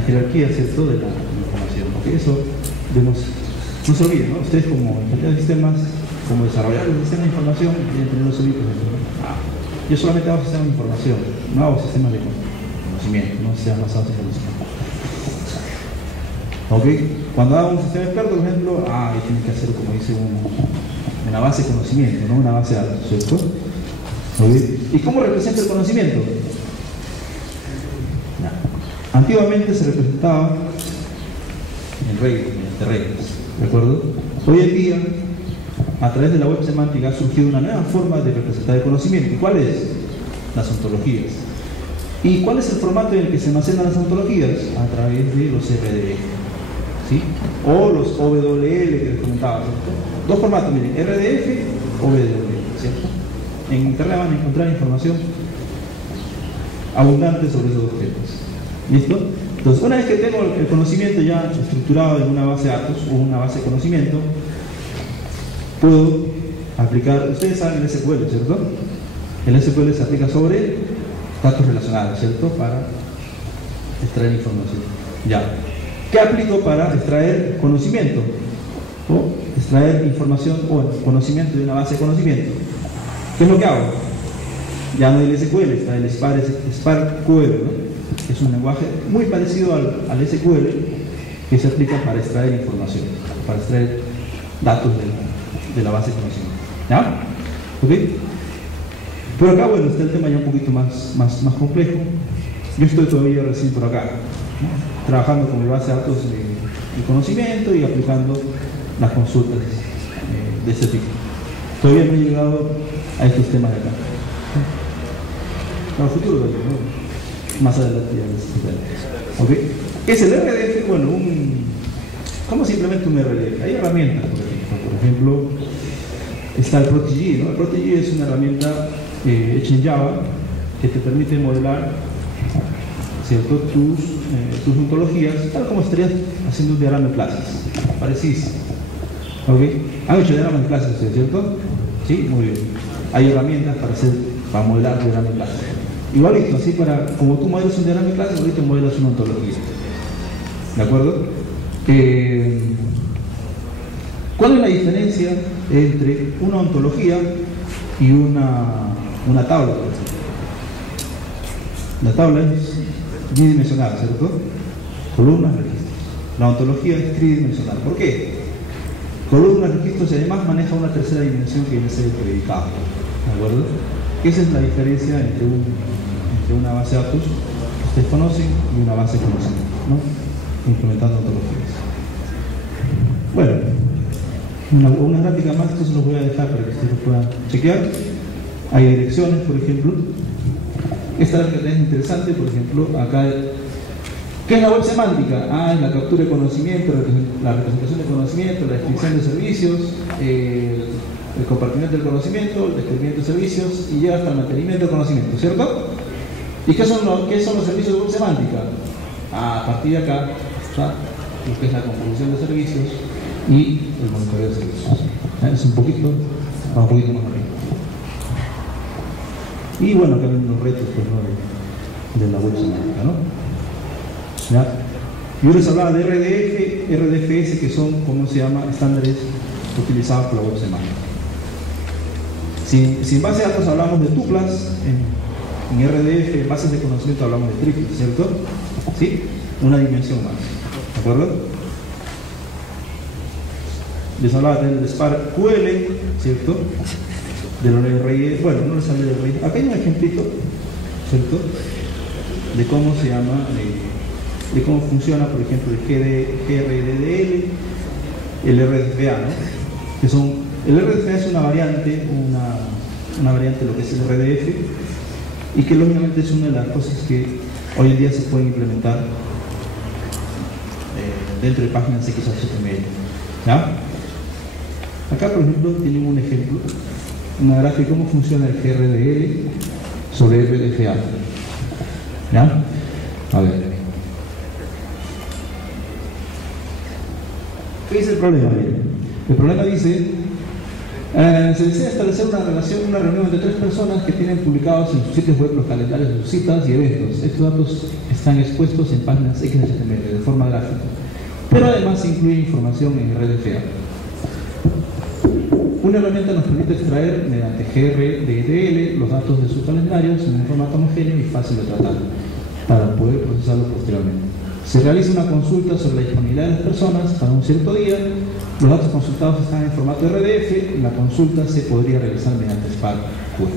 jerarquía, ¿cierto?, de la información. Porque eso debemos, no se olviden, ¿no? Ustedes como ingenieros de sistemas, como desarrolladores de sistemas de información, deben tener los servicios. Yo solamente hago sistemas de información, no hago sistemas de conocimiento, no sean basados en conocimiento. ¿Ok? Cuando hago un sistema experto, por ejemplo, tiene que hacer, como dice, una base de conocimiento, no una base de datos, ¿cierto? ¿Okay? ¿Y cómo representa el conocimiento? Antiguamente se representaba en reglas, mediante reglas, ¿de acuerdo? Hoy en día, a través de la web semántica ha surgido una nueva forma de representar el conocimiento. ¿Cuál es? Las ontologías. ¿Y cuál es el formato en el que se almacenan las ontologías? A través de los RDF, ¿sí? O los OWL que les comentaba, ¿cierto? Dos formatos, miren, RDF, OWL, ¿cierto? En internet van a encontrar información abundante sobre esos dos temas. ¿Listo? Entonces, una vez que tengo el conocimiento ya estructurado en una base de datos o una base de conocimiento, puedo aplicar, ustedes saben el SQL, ¿cierto? El SQL se aplica sobre datos relacionados, ¿cierto? Para extraer información. Ya. ¿Qué aplico para extraer conocimiento? O extraer información o conocimiento de una base de conocimiento. ¿Qué es lo que hago? Ya no hay el SQL, está el SparkQL, ¿no? Es un lenguaje muy parecido al SQL que se aplica para extraer información, para extraer datos de la base de conocimiento. ¿Ya? ¿Ok? Pero acá, bueno, está el tema ya un poquito más complejo. Yo estoy todavía recién por acá, ¿no? Trabajando con mi base de datos de conocimiento y aplicando las consultas de ese tipo. Todavía no he llegado a estos temas de acá. Para el futuro, ¿no? más adelante ya les explicaré. ¿Okay? ¿Qué es el RDF? Bueno, ¿cómo se implementa un RDF? Hay herramientas, por ejemplo, está el Protege, ¿no? El Protege es una herramienta hecha en Java que te permite modelar, ¿cierto?, tus ontologías, tal como estarías haciendo un diagrama de clases. Parecís. ¿Okay? ¿Han hecho diagramas de clases ustedes, cierto? Sí, muy bien. Hay herramientas para modelar diagramas de clases. Igualito, así como tú modelas un diagrama de clases, igualito modelas una ontología. ¿De acuerdo? ¿Cuál es la diferencia entre una ontología y una tabla? La tabla es bidimensional, ¿cierto? Columnas, registros. La ontología es tridimensional. ¿Por qué? Columnas, registros y además maneja una tercera dimensión que viene a ser el predicado. ¿De acuerdo? Esa es la diferencia entre una base de datos que ustedes conocen y una base de conocimiento, ¿no? Implementando ontologías. Bueno, una gráfica más, esto se los voy a dejar para que ustedes lo puedan chequear. Hay direcciones, por ejemplo. Esta gráfica es interesante, por ejemplo, acá. ¿Qué es la web semántica? Es la captura de conocimiento, la representación de conocimiento, la descripción de servicios, el compartimiento del conocimiento, el descubrimiento de servicios y llega hasta el mantenimiento del conocimiento, ¿cierto? ¿Y qué son los servicios de web semántica? A partir de acá está lo que es la composición de servicios y el monitoreo de servicios. Es un poquito más arriba. Y bueno, acá ven los retos, pues, ¿no?, de la web semántica, ¿no? ¿Ya? Yo les hablaba de RDF, RDFS, que son, ¿cómo se llama?, estándares utilizados por la web semántica. Si en base de datos hablamos de tuplas, en RDF, en bases de conocimiento hablamos de triples, ¿cierto? ¿Sí? Una dimensión más. ¿De acuerdo? Les hablaba del SparkQL, ¿cierto? De lo de Rey. Bueno, no les hablé de Rey. Acá hay un ejemplito, ¿cierto?, de cómo se llama, de cómo funciona, por ejemplo, el GRDDL, el RDFA, ¿no? El RDFA es una variante de lo que es el RDF, y que lógicamente es una de las cosas que hoy en día se pueden implementar dentro de páginas XHTML. ¿Ya? Acá, por ejemplo, tienen un ejemplo, una gráfica de cómo funciona el GRDL sobre RDFA. ¿Ya? A ver. ¿Qué dice el problema? El problema dice: se desea establecer una reunión entre tres personas que tienen publicados en sus sitios web los calendarios de sus citas y eventos. Estos datos están expuestos en páginas XHTML de forma gráfica, pero además se incluye información en RDFA. Una herramienta nos permite extraer mediante GRDL los datos de sus calendarios en un formato homogéneo y fácil de tratar para poder procesarlo posteriormente. Se realiza una consulta sobre la disponibilidad de las personas para un cierto día. Los datos consultados están en formato RDF y la consulta se podría realizar mediante SparkQL.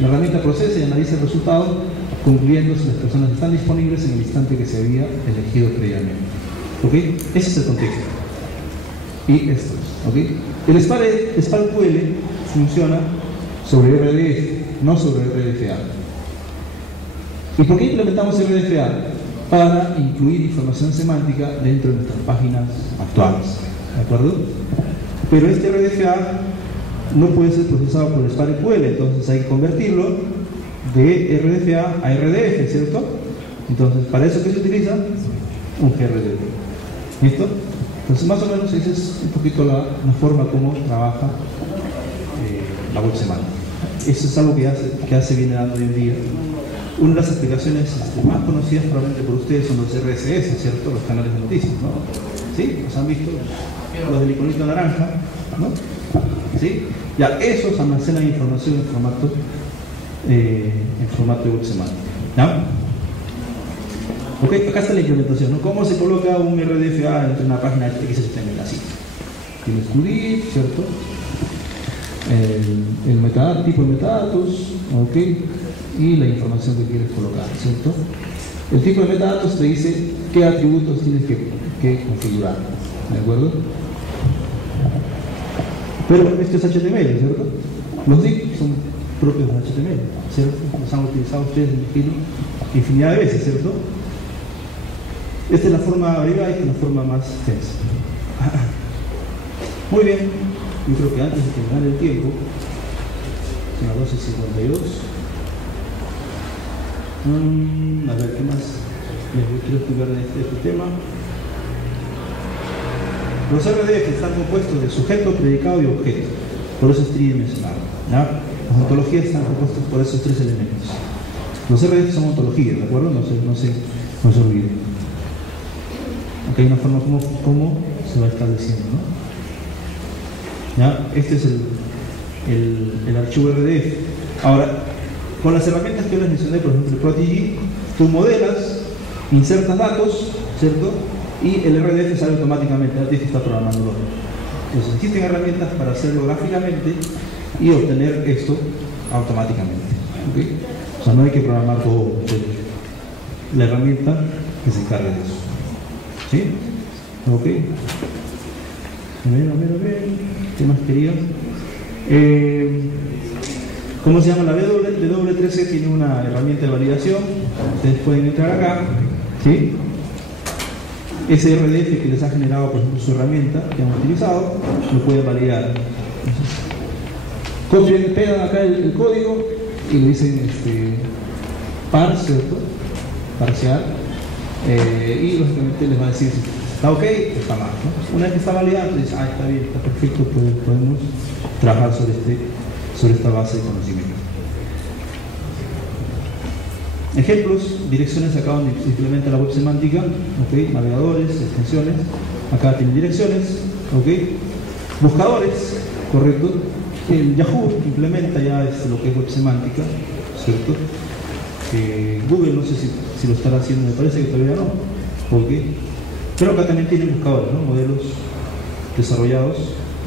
La herramienta procesa y analiza el resultado, concluyendo si las personas están disponibles en el instante que se había elegido previamente. ¿Ok? Ese es el contexto. Y esto es. ¿Ok? El SparkQL funciona sobre RDF, no sobre RDFA. ¿Y por qué implementamos RDFA? Para incluir información semántica dentro de nuestras páginas actuales. ¿De acuerdo? Pero este RDFA no puede ser procesado por el SparkQL, entonces hay que convertirlo de RDFA a RDF, ¿cierto? Entonces, ¿para eso qué se utiliza? Un GRDF. ¿Listo? Entonces, más o menos esa es un poquito la forma como trabaja la web semántica. Eso es algo que ya se viene dando hoy en día. Una de las aplicaciones más conocidas probablemente por ustedes son los RSS, ¿cierto? Los canales de noticias, ¿no? ¿Sí? ¿Los han visto? Los del iconito naranja, ¿no? ¿Sí? Ya, esos almacenan información en formato de web semántica. ¿Ya? Ok, acá está la implementación, ¿no? ¿Cómo se coloca un RDFA entre una página XHTML? Así. Tienes tu div, ¿cierto? El tipo de metadatos, ok, y la información que quieres colocar, ¿cierto? El tipo de metadatos te dice qué atributos tienes que configurar, ¿de acuerdo? Pero esto es HTML, ¿cierto? Los div son propios de HTML, ¿cierto? Los han utilizado ustedes, me imagino, infinidad de veces, ¿cierto? Esta es la forma abreviada y esta es la forma más extensa. Muy bien, yo creo que antes de terminar el tiempo, son las 12:52. A ver, ¿qué más les quiero explicar de este tema? Los RDF están compuestos de sujeto, predicado y objeto, por eso es tridimensional. ¿Ya? Las ontologías están compuestas por esos tres elementos. Los RDF son ontologías, ¿de acuerdo? No se olviden. Aquí hay una forma como se va estableciendo, ¿no? ¿Ya? Este es el archivo RDF. Ahora, con las herramientas que yo les mencioné, por ejemplo, el Prodigy, tú modelas, insertas datos, ¿cierto? Y el RDF sale automáticamente, no tienes que estar programándolo. Entonces, existen herramientas para hacerlo gráficamente y obtener esto automáticamente. ¿Okay? O sea, no hay que programar todo. La herramienta que se encargue de eso. ¿Sí? Ok. A ver. ¿Qué más quería? ¿Cómo se llama? La W3C tiene una herramienta de validación. Ustedes pueden entrar acá. ¿Sí? Ese RDF que les ha generado, por ejemplo, su herramienta que han utilizado, lo pueden validar. Copian, pegan acá el código y le dicen parse, ¿cierto? Parsear. Y lógicamente les va a decir si está ok o está mal, ¿no? Una vez que está validado, dice, está bien, está perfecto, podemos trabajar sobre esta base de conocimiento. Ejemplos, direcciones acá donde se implementa la web semántica, ¿okay? Navegadores, extensiones, acá tienen direcciones, ¿okay? Buscadores, correcto. El Yahoo implementa ya lo que es web semántica, ¿cierto? Google no sé si lo estará haciendo, me parece que todavía no, ¿okay? Pero acá también tienen buscadores, ¿no? Modelos desarrollados,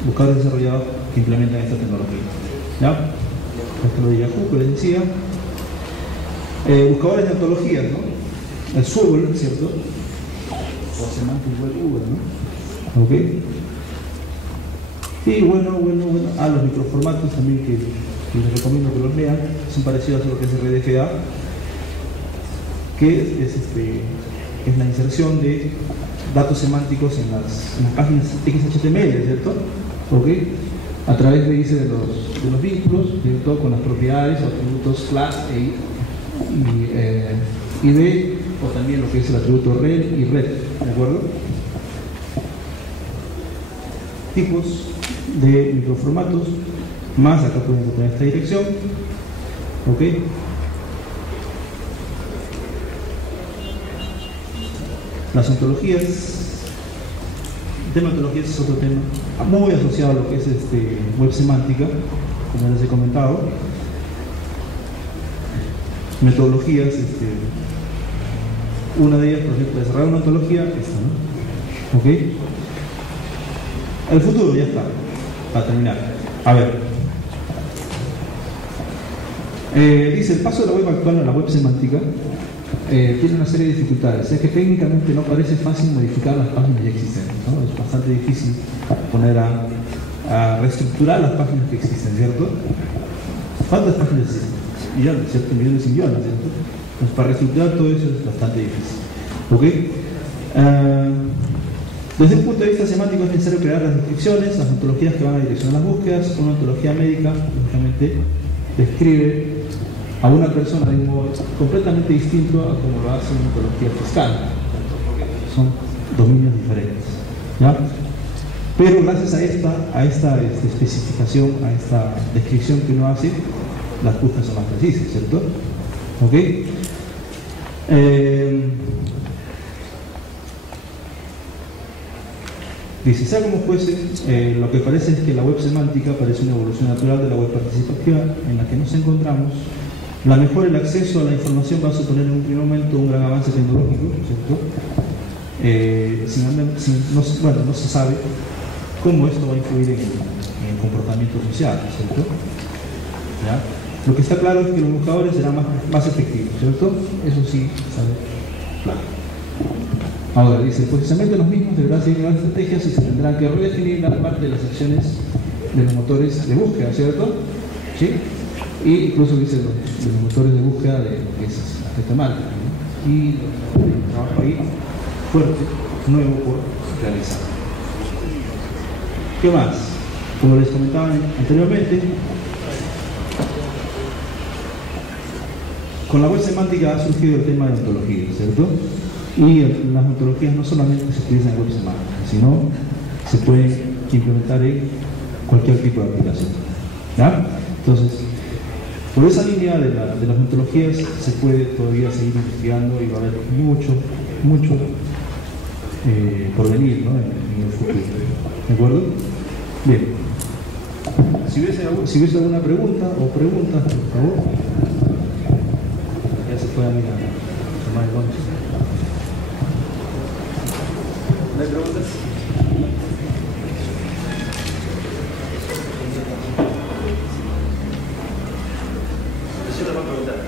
buscadores desarrollados que implementan esta tecnología. ¿Ya? Esto es lo de Yahoo que les decía. Buscadores de ontologías, ¿no? El Swoogle, ¿cierto? O Semantic Web Google, ¿no? ¿Ok? Y bueno, los microformatos también que les recomiendo que los lean, son parecidos a lo que es RDFA, que es la inserción de datos semánticos en las páginas XHTML, ¿cierto? ¿Ok? A través de los vínculos, ¿cierto? Con las propiedades o atributos class y ID, o también lo que es el atributo rel y red, ¿de acuerdo? Tipos de microformatos, más acá pueden encontrar esta dirección, ¿ok? Las ontologías, el tema de ontologías es otro tema muy asociado a lo que es web semántica, como les he comentado. Metodologías, una de ellas, por ejemplo, desarrollar una ontología, esta, ¿no? ¿Ok? El futuro, ya está, para terminar. A ver, dice, el paso de la web actual a la web semántica tiene una serie de dificultades. Es que técnicamente no parece fácil modificar las páginas ya existentes, ¿no? Es bastante difícil poner a reestructurar las páginas que existen, ¿cierto? ¿Cuántas páginas existen? Millones, ¿cierto? Millones y millones, ¿cierto? Entonces, para reestructurar todo eso es bastante difícil. ¿Ok? Desde un punto de vista semántico es necesario crear las descripciones, las ontologías que van a direccionar las búsquedas. Una ontología médica, lógicamente, describe a una persona de un modo completamente distinto a como lo hace una ontología fiscal. Son dominios diferentes, ¿ya? Pero gracias a esta especificación, a esta descripción que uno hace, las búsquedas son más precisas, ¿cierto? ¿Ok? Dice, sea como fuese, lo que parece es que la web semántica parece una evolución natural de la web participativa en la que nos encontramos. La mejora del acceso a la información va a suponer en un primer momento un gran avance tecnológico, ¿cierto? No se sabe cómo esto va a influir en el comportamiento social, ¿cierto? ¿Ya? Lo que está claro es que los buscadores serán más efectivos, ¿cierto? Eso sí, ¿sabe? Claro. Ahora dice, precisamente los mismos deberán seguir nuevas estrategias y se tendrán que redefinir gran parte de las acciones de los motores de búsqueda, ¿cierto? ¿Sí? Y incluso dice de los motores de búsqueda de Guatemala, ¿no? Y un trabajo ahí fuerte, nuevo por realizar. ¿Qué más? Como les comentaba anteriormente, con la web semántica ha surgido el tema de ontología, ¿cierto? Y las ontologías no solamente se utilizan en web semántica, sino se pueden implementar en cualquier tipo de aplicación, ¿ya? Entonces, por esa línea de las ontologías se puede todavía seguir investigando y va a haber mucho por venir, ¿no? en el futuro. ¿De acuerdo? Bien. Si hubiese alguna pregunta o preguntas, por favor. Ya se puede tomar el lunch. ¿No hay preguntas? Yo le voy a preguntar.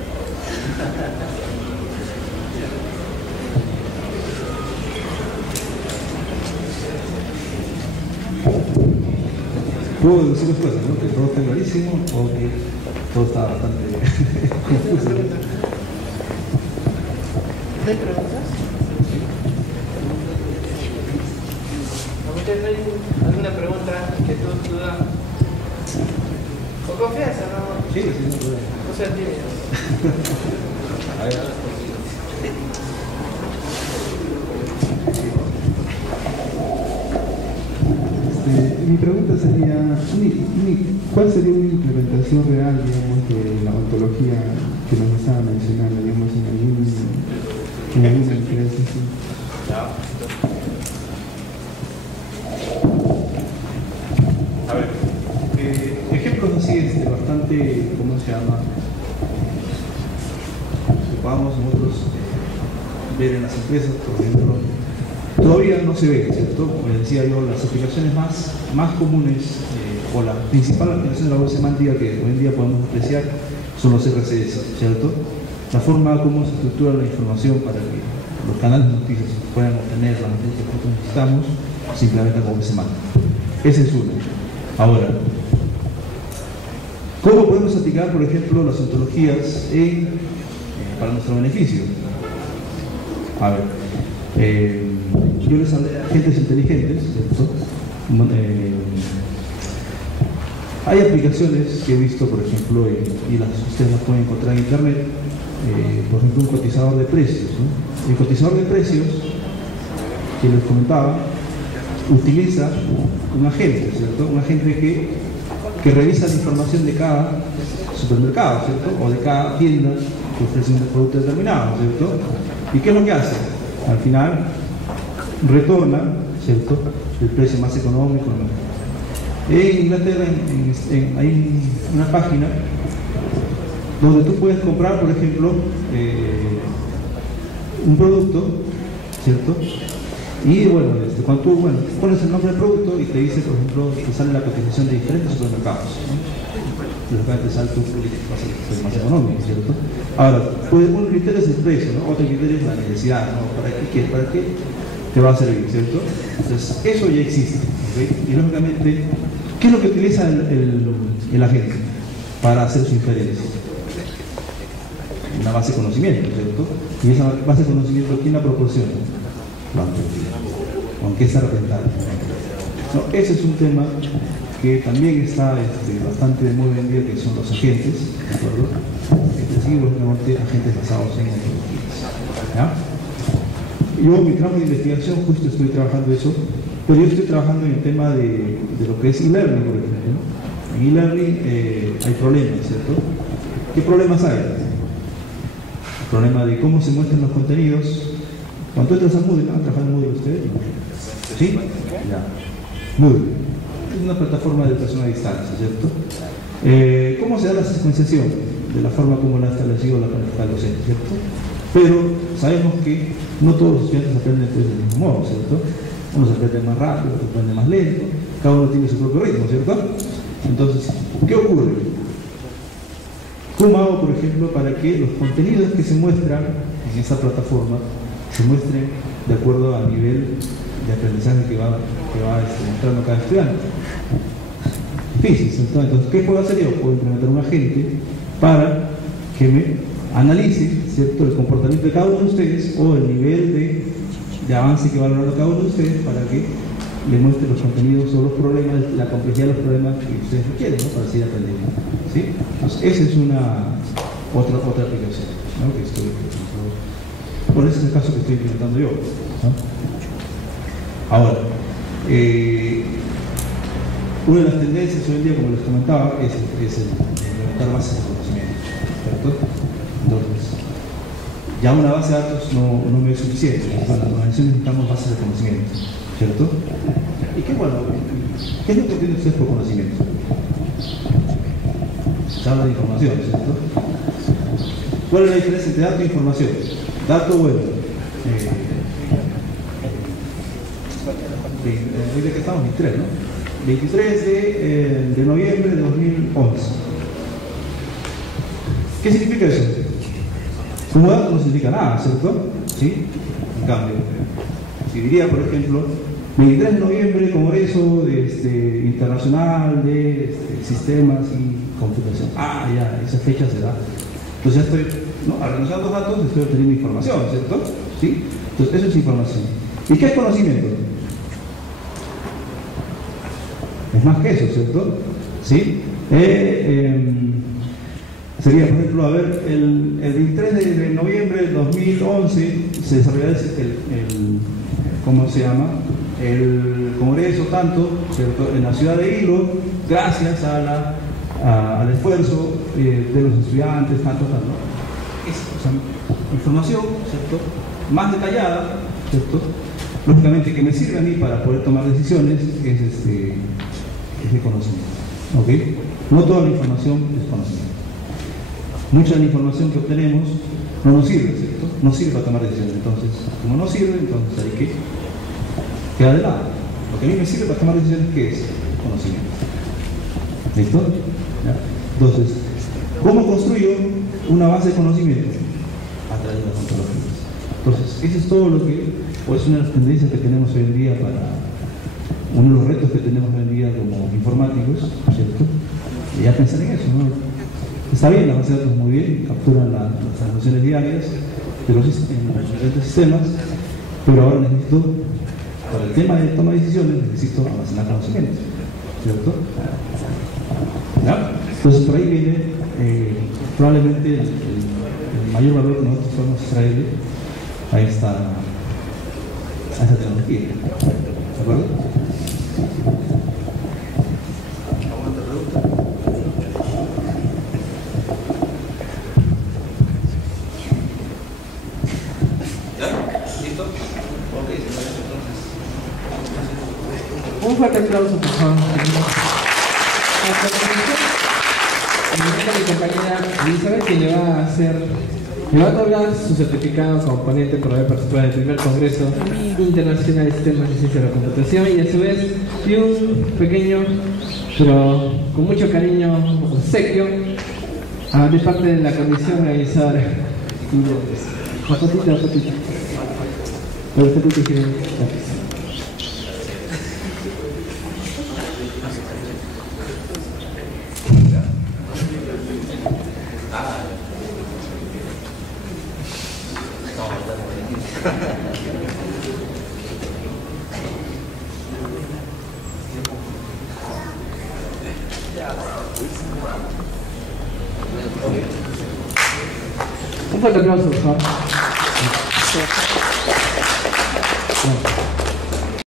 Puedo decir dos cosas, ¿no? Que todo está clarísimo o que todo está bastante confuso. ¿No hay preguntas? ¿Ustedes hay alguna pregunta, inquietud, duda? Con confianza, ¿no? Sí, no puedo. No sean tímidos. Mi pregunta sería, ¿cuál sería una implementación real, digamos, de la ontología que nos estaba mencionando, digamos, en alguna empresa? ¿Sí? A ver, ejemplos así bastante, ¿cómo se llama? Que podamos nosotros ver en las empresas, por ejemplo, todavía no se ve, ¿cierto? Como les decía yo, las aplicaciones más comunes o la principal aplicación de la web semántica que hoy en día podemos apreciar son los RCS, ¿cierto? La forma como se estructura la información para que los canales de noticias puedan obtener las noticias que nosotros necesitamos se implementa con web semántica. Ese es uno. Ahora, ¿cómo podemos aplicar, por ejemplo, las ontologías para nuestro beneficio? A ver, yo les hablé de agentes inteligentes, ¿cierto? Hay aplicaciones que he visto, por ejemplo, y ustedes las pueden encontrar en internet, por ejemplo, un cotizador de precios, ¿no? El cotizador de precios, que les comentaba, utiliza un agente, ¿cierto? Un agente que revisa la información de cada supermercado, ¿cierto? O de cada tienda que ofrece un producto determinado, ¿cierto? ¿Y qué es lo que hace? Al final, retorna, ¿cierto?, el precio más económico. En Inglaterra hay una página donde tú puedes comprar, por ejemplo, un producto, ¿cierto? Y bueno, cuando tú pones el nombre del producto y te dice, por ejemplo, te sale la cotización de diferentes supermercados, ¿no? Lógicamente te sale tu político, va a ser más económico, ¿cierto? Ahora, un criterio es el precio, ¿no? Otro criterio es la necesidad, ¿no? ¿Para qué te va a servir, ¿cierto? Entonces, eso ya existe, ¿ok? Y lógicamente, ¿qué es lo que utiliza el agente para hacer su inferencia? Una base de conocimiento, ¿cierto? Y esa base de conocimiento, ¿quién la proporciona? La ontología. Aunque es arrepentada. No, ese es un tema que también está bastante de moda en día, que son los agentes, ¿de acuerdo? Es decir, lógicamente, agentes basados en ontologías. ¿Ya? Yo, mi tramo de investigación, justo estoy trabajando eso, pero yo estoy trabajando en el tema de lo que es e-learning, por ejemplo, ¿no? En e-learning hay problemas, ¿cierto? ¿Qué problemas hay? El problema de cómo se muestran los contenidos. Cuando tú entras a Moodle, ¿han trabajado en Moodle ustedes? ¿Sí? Ya. Moodle es una plataforma de educación a distancia, ¿cierto? ¿Cómo se da la secuenciación? De la forma como la ha establecido la plataforma docente, ¿cierto? Pero sabemos que no todos los estudiantes aprenden del mismo modo, ¿cierto? Unos aprenden más rápido, otros aprenden más lento, cada uno tiene su propio ritmo, ¿cierto? Entonces, ¿qué ocurre? ¿Cómo hago, por ejemplo, para que los contenidos que se muestran en esa plataforma se muestren de acuerdo al nivel de aprendizaje que va mostrando cada estudiante? Difícil, ¿cierto? Entonces, ¿qué puedo hacer yo? Puedo implementar un agente para que me analice, ¿cierto?, el comportamiento de cada uno de ustedes o el nivel de avance que va logrando cada uno de ustedes para que le muestre los contenidos o los problemas, la complejidad de los problemas que ustedes requieren, ¿no?, para seguir aprendiendo. ¿Sí? Entonces, esa es otra aplicación, ¿no?, que estoy bueno, ese es el caso que estoy implementando yo, ¿no? Ahora, una de las tendencias hoy en día, como les comentaba, es el implementar bases de conocimiento, ¿cierto? Entonces, ya una base de datos no me es suficiente. Para la organización necesitamos bases de conocimiento, ¿cierto? Y qué bueno, ¿qué es lo que entienden ustedes por conocimiento? Se habla de información, ¿cierto? ¿Cuál es la diferencia entre dato e información? Dato, bueno, hoy de que estamos, 23, ¿no? 23 de noviembre de 2011. ¿Qué significa eso? Como dato no significa nada, ¿cierto? ¿Sí? En cambio, si diría, por ejemplo, 23 de noviembre, Congreso Internacional de Sistemas y Computación. Ah, ya, esa fecha se da. Entonces ya estoy, ¿no?, al realizar los datos estoy obteniendo información, ¿cierto? ¿Sí? Entonces eso es información. ¿Y qué es conocimiento? Es más que eso, ¿cierto? ¿Sí? Sería, por ejemplo, a ver, el 23 de noviembre de 2011 se desarrolló ¿cómo se llama? El Congreso tanto, ¿cierto?, en la ciudad de Hilo, gracias al esfuerzo de los estudiantes, tanto. O sea, información, ¿cierto?, más detallada, ¿cierto?, lógicamente que me sirve a mí para poder tomar decisiones, es de conocimiento, ¿ok? No toda la información es conocimiento. Mucha de la información que obtenemos no nos sirve, ¿cierto? No sirve para tomar decisiones. Entonces, como no sirve, entonces hay que quedar de lado. Lo que a mí me sirve para tomar decisiones, ¿qué es? Conocimiento. ¿Listo? ¿Ya? Entonces, ¿cómo construyo una base de conocimiento? A través de las ontologías. Entonces, eso es todo lo que, o es una de las tendencias que tenemos hoy en día uno de los retos que tenemos hoy en día como informáticos, ¿cierto? Y ya pensar en eso, ¿no? Está bien, las bases de datos muy bien, capturan las transacciones diarias de los diferentes sistemas, pero ahora necesito, para el tema de toma de decisiones, necesito almacenar conocimientos, ¿cierto? ¿Ya? Entonces por ahí viene probablemente el mayor valor que nosotros podemos extraerle a esta tecnología, ¿de acuerdo? Un fuerte aplauso, por favor. Mi compañera Elizabeth, que le va a otorgar su certificado como ponente por haber participado en el primer Congreso Internacional de Sistemas y Ciencia de la Computación, y a su vez un pequeño, pero con mucho cariño, obsequio de parte de la comisión organizadora. Fotito. Un fuerte aplauso, por favor.